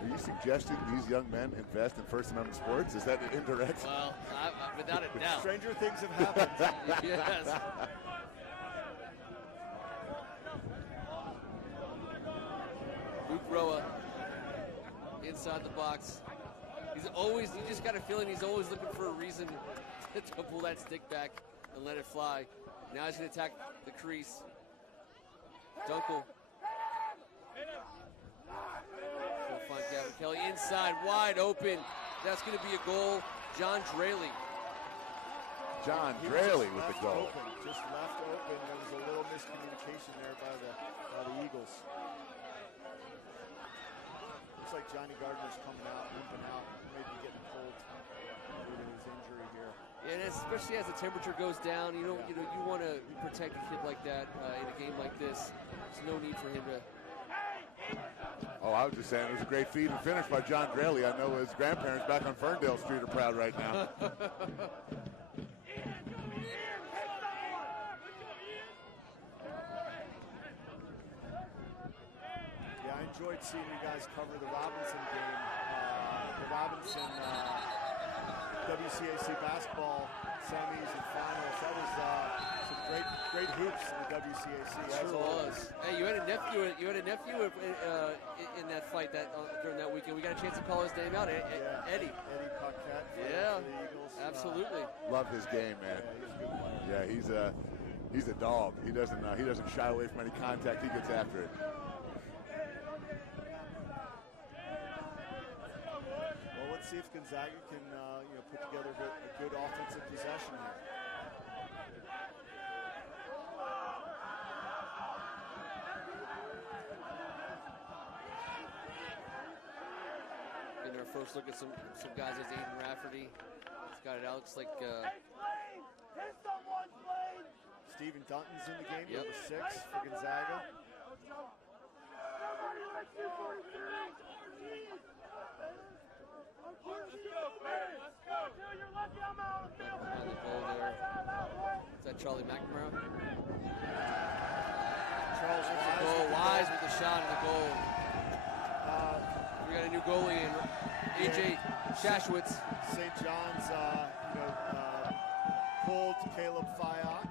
Are you suggesting these young men invest in First Amendment sports? Is that indirect? Well, without a doubt. Stranger things have happened. Yes. Luke Roa inside the box. You just got a feeling he's always looking for a reason to pull that stick back and let it fly. Now he's going to attack the crease. Dunkel. He'll find Gavin Kelly inside, wide open. That's going to be a goal. John Draley. John Draley with the goal. Just left open. There was a little miscommunication there by the Eagles. Looks like Johnny Gardner's coming out, limping out, maybe getting cold due to his injury here. And especially as the temperature goes down, you want to protect a kid like that in a game like this. There's no need for him to. Oh, I was just saying it was a great feed and finish by John Draley. I know his grandparents back on Ferndale Street are proud right now. Yeah, I enjoyed seeing you guys cover the Robinson game, the Robinson WCAC basketball semis and finals. That was some great hoops in the WCAC. Sure was. Hey, you had a nephew. In that fight during that weekend. We got a chance to call his name out. Eddie Paquette. Yeah, for the Eagles. absolutely. Love his game, man. Yeah, he's a good player. Yeah, he's a dog. He doesn't shy away from any contact. He gets after it. Well, let's see if Gonzaga can put together a good offensive possession here. Getting our first look at some guys as Aiden Rafferty. He's got it out. Looks like Stephen Dunton's in the game, Yep. number 6 for Gonzaga. behind the goal there. Is that Charlie McNamara? Charles Wise with the shot and the goal. We got a new goalie in AJ Shashwitz. St. John's, pulled Caleb Fyock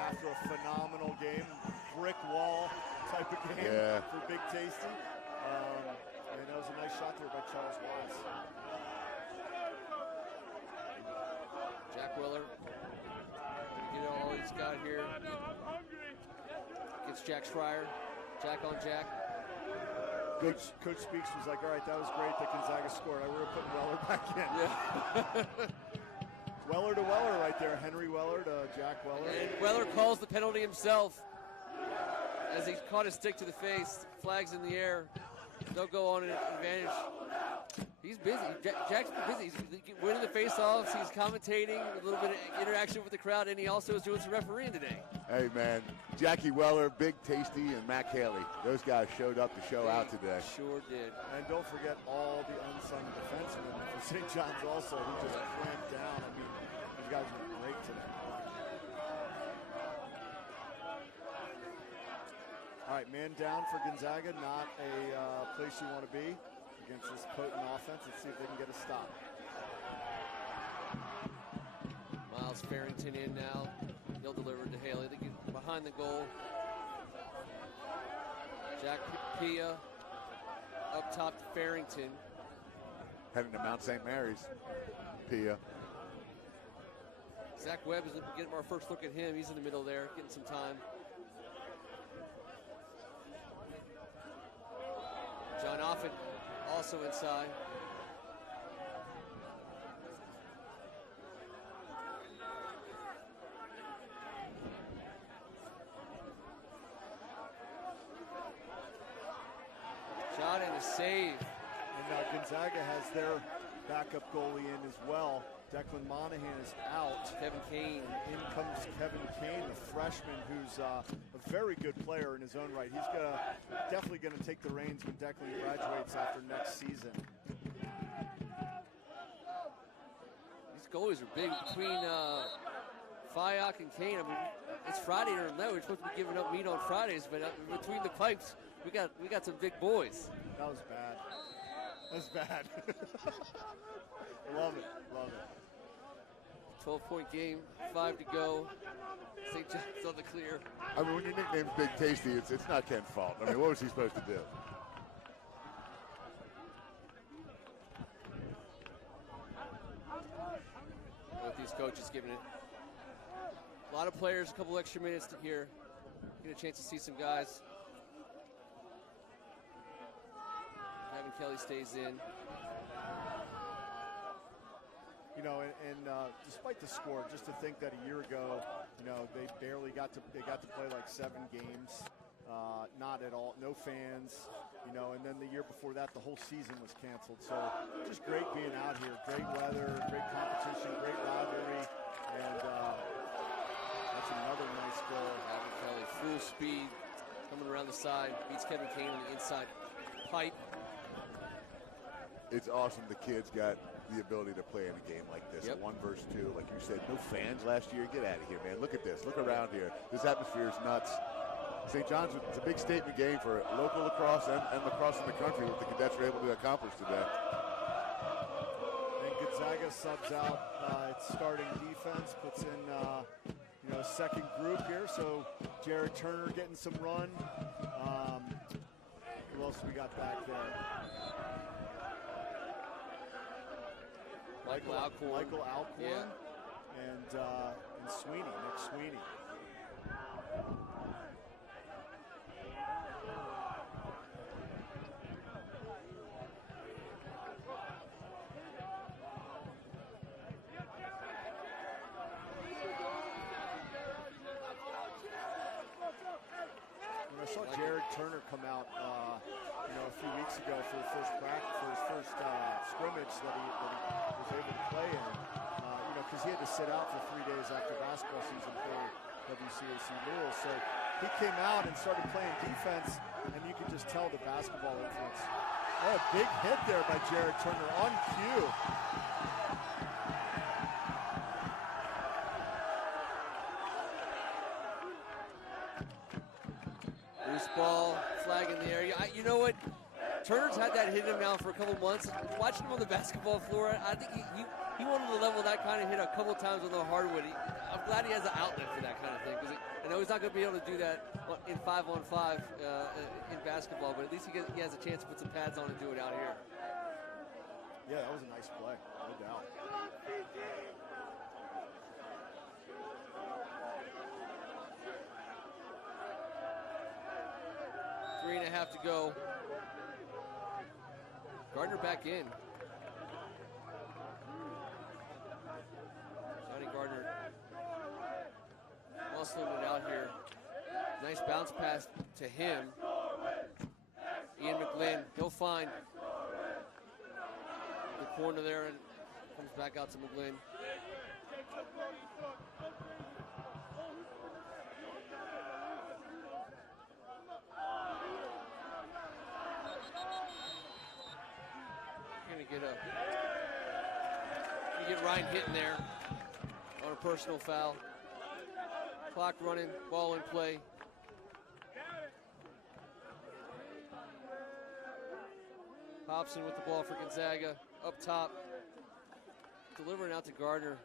after a phenomenal game, brick wall type of game for Big Tasty. And that was a nice shot there by Charles Wise. Jack Willer. All he's got here. Gets Jack Schreier. Jack on Jack. Coach Speaks was like, all right, that was great that Gonzaga scored. I would have put Weller back in. Yeah. Weller to Weller right there. Henry Weller to Jack Weller. And Weller calls the penalty himself as he caught a stick to the face. Flags in the air. they'll go on an advantage. He's busy. Jack's busy. He's winning the face-offs. He's commentating, a little bit of interaction with the crowd, and he also is doing some refereeing today. Hey, man, Jackie Weller, Big Tasty, and Mac Haley. Those guys showed up to show out today. Sure did. And don't forget all the unsung defensemen for St. John's also, who just clamped down. I mean, these guys were great today. All right, man down for Gonzaga. Not a place you want to be against this potent offense. Let's see if they can get a stop. Miles Farrington in now. He'll deliver to Haley. They get behind the goal. Jack Pia up top to Farrington. Heading to Mount St. Mary's. Pia. Zach Webb is getting our first look at him. He's in the middle there, getting some time. John Offit also inside. Shot and a save. And Gonzaga has their backup goalie in as well. Declan Monahan is out. Kevin Kane. In comes Kevin Kane, the freshman, who's a very good player in his own right. He's definitely going to take the reins when Declan graduates after next season. These goalies are big between Fayok and Kane. I mean, it's Friday or no. We're supposed to be giving up meat on Fridays, but between the pipes, we got some big boys. That was bad. That's bad. Love it. Love it. 12-point game, 5 to go. St. John's on the clear. I mean, when your nickname's Big Tasty, it's not Ken's fault. I mean, what was he supposed to do? Both these coaches giving it. A lot of players, a couple extra minutes to here. Get a chance to see some guys. Kevin Kelly stays in. You know, and despite the score, just to think that a year ago, you know, they got to play like 7 games, not at all, no fans, you know, and then the year before that, the whole season was canceled. So just great being out here, great weather, great competition, great rivalry, and that's another nice goal. Kevin Kelly, full speed, coming around the side, beats Kevin Kane on the inside pipe. It's awesome the kids got the ability to play in a game like this. Yep. 1 versus 2, like you said, no fans last year. Get out of here, man. Look at this. Look around here. This atmosphere is nuts. St. John's, it's a big statement game for local lacrosse and lacrosse in the country, what the Cadets were able to accomplish today. And Gonzaga subs out its starting defense, puts in you know, a second group here. So Jared Turner getting some run. Who else we got back there? Michael Alcorn. Yeah. And Sweeney, Nick Sweeney. When I saw Jared Turner come out, you know, a few weeks ago for his first practice, for his first scrimmage that he was able to play in, you know, because he had to sit out for 3 days after basketball season for WCAC rules. So he came out and started playing defense, and you could just tell the basketball influence. Oh, a big hit there by Jared Turner on cue. Loose ball, flag in the area. You know what? Turner's had that hit him now for a couple months. Watching him on the basketball floor, I think he wanted to level that kind of hit a couple times on the hardwood. I'm glad he has an outlet for that kind of thing, because I know he's not going to be able to do that in 5-on-5 in basketball, but at least he has a chance to put some pads on and do it out here. Yeah, that was a nice play, no doubt. Three and a half to go. Gardner back in. Johnny Gardner muscling it out here. Nice bounce pass to him. Ian McGlynn, he'll find the corner there and comes back out to McGlynn. Gonna get Ryan hitting there on a personal foul. Clock running, ball in play. Hobson with the ball for Gonzaga, up top, delivering out to Gardner.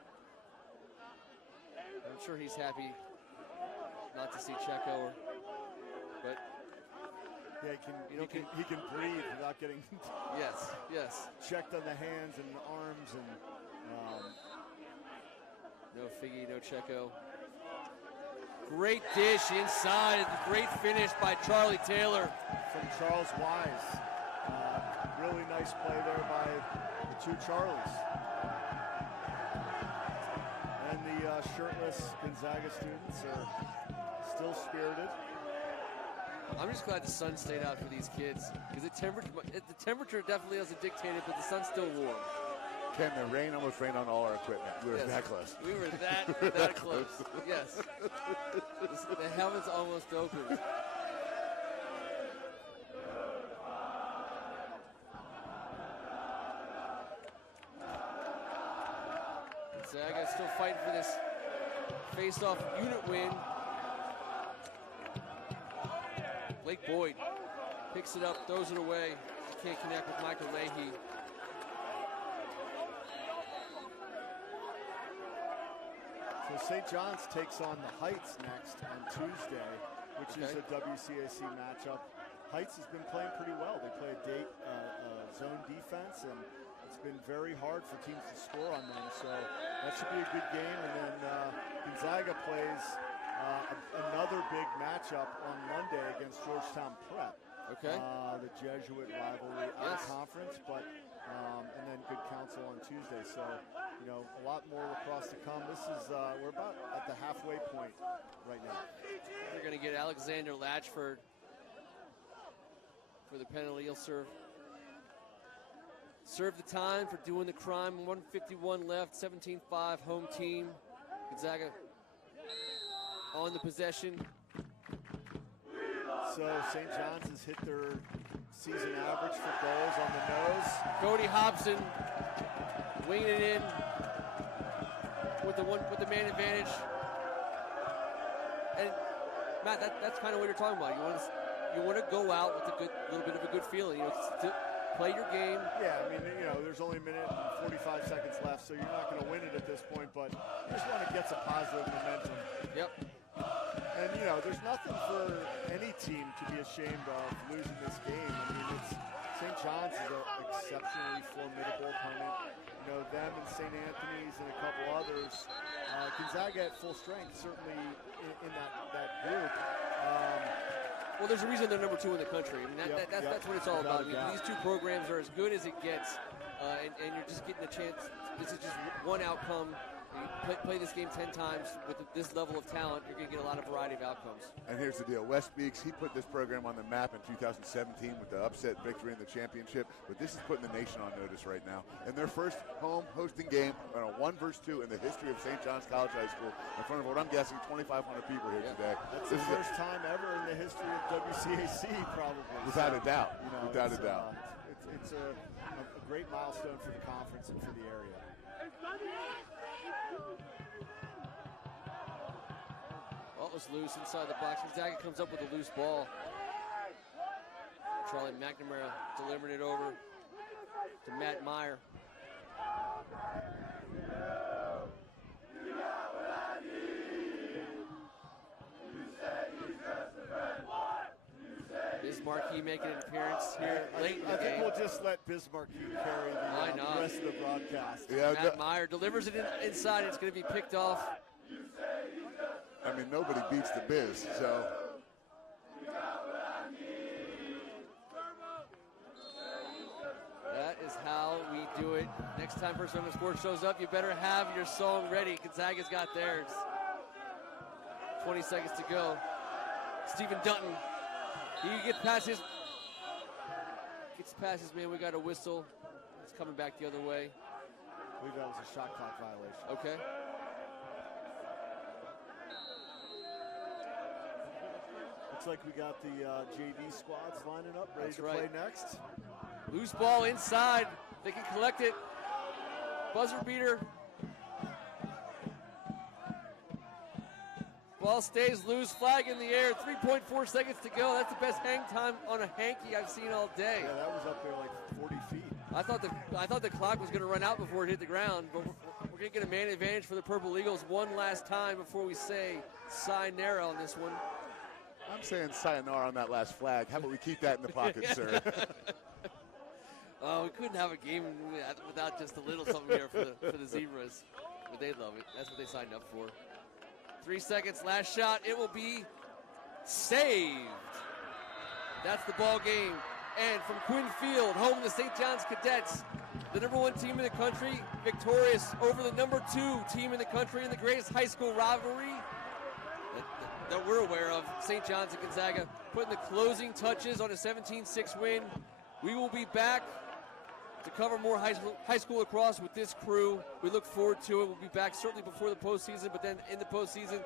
I'm sure he's happy not to see Checo, but yeah, he can breathe without getting yes checked on the hands and arms and no Figgy, no Checo. Great dish inside, great finish by Charlie Taylor from Charles Wise. Really nice play there by the two Charlies. And the shirtless Gonzaga students are still spirited. I'm just glad the sun stayed out for these kids because the temperature definitely hasn't dictated, but the sun's still warm. Ken, the rain almost rained on all our equipment. We were that close. We were that close. Yes. The helmet's almost open. Gonzaga still fighting for this face-off unit win. Blake Boyd picks it up, throws it away. He can't connect with Michael Leahy. So St. John's takes on the Heights next on Tuesday, which is a WCAC matchup. Heights has been playing pretty well. They play a zone defense, and it's been very hard for teams to score on them. So that should be a good game. And then Gonzaga plays another big matchup on Monday against Georgetown Prep. Okay. The Jesuit rivalry out of conference, but and then good counsel on Tuesday. So, you know, a lot more lacrosse to come. This is we're about at the halfway point right now. They're going to get Alexander Latchford for the penalty. He'll serve the time for doing the crime. 1:51 left, 17-5 home team. Gonzaga on the possession. So St. John's has hit their season average for goals on the nose. Cody Hobson winging it in with the man advantage. And Matt, that's kind of what you're talking about. You want to go out with a little bit of a good feeling. You know, to play your game. Yeah, I mean, you know, there's only a minute and 45 seconds left, so you're not going to win it at this point. But you just want to get some positive momentum. Yep. And, you know, there's nothing for any team to be ashamed of losing this game. I mean, St. John's is an exceptionally formidable opponent. You know, them and St. Anthony's and a couple others. Gonzaga at full strength, certainly in that group. Well, there's a reason they're number 2 in the country. I mean, that's what it's all about. I mean, these two programs are as good as it gets, and you're just getting a chance. This is just one outcome. You play this game 10 times with this level of talent, you're going to get a lot of variety of outcomes. And here's the deal. Wes Beeks, he put this program on the map in 2017 with the upset victory in the championship, but this is putting the nation on notice right now. In their first home hosting game on a 1-2 in the history of St. John's College High School, in front of what I'm guessing 2,500 people here today. That's the first time ever in the history of WCAC, probably. Without a doubt. You know, without a doubt. It's a great milestone for the conference and for the area. Ball was loose inside the box. Gonzaga comes up with a loose ball. Charlie McNamara delivering it over to Matt Maier. Bismarcky making an appearance here late in the game. I think we'll just let Bismarcky carry the rest of the broadcast. Yeah, Matt Maier delivers it inside. It's going to be picked off. I mean, nobody beats the Biz, so. That is how we do it. Next time First Amendment Sports shows up, you better have your song ready. Gonzaga's got theirs. 20 seconds to go. Stephen Dutton. He gets past his Gets past his man. We got a whistle. It's coming back the other way. I believe that was a shot clock violation. Okay. Looks like we got the JV squads lining up, ready to play next. Loose ball inside. They can collect it. Buzzer beater. Ball stays loose. Flag in the air. 3.4 seconds to go. That's the best hang time on a hanky I've seen all day. Yeah, that was up there like 40 feet. I thought the clock was going to run out before it hit the ground, but we're going to get a man advantage for the Purple Eagles one last time before we say sayonara on this one. I'm saying sayonara on that last flag. How about we keep that in the pocket, sir? Oh, we couldn't have a game without just a little something here for the Zebras. But they love it. That's what they signed up for. 3 seconds, last shot. It will be saved. That's the ball game. And from Quinn Field, home of the St. John's Cadets, the #1 team in the country, victorious over the #2 team in the country in the greatest high school rivalry that we're aware of. St. John's and Gonzaga putting the closing touches on a 17-6 win. We will be back to cover more high school lacrosse with this crew. We look forward to it. We'll be back certainly before the postseason, but then in the postseason,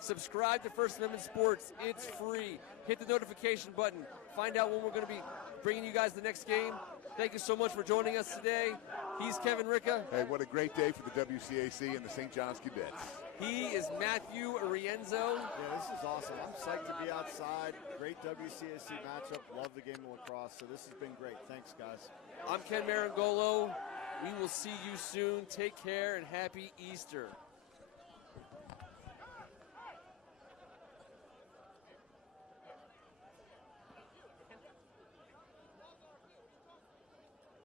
subscribe to First Amendment Sports. It's free. Hit the notification button. Find out when we're going to be bringing you guys the next game. Thank you so much for joining us today. He's Kevin Ricca. Hey, what a great day for the WCAC and the St. John's Cadets. He is Matthew Arienzo. Yeah, this is awesome. I'm psyched to be outside. Great WCAC matchup. Love the game of lacrosse. So this has been great. Thanks, guys. I'm Ken Marangolo. We will see you soon. Take care and happy Easter.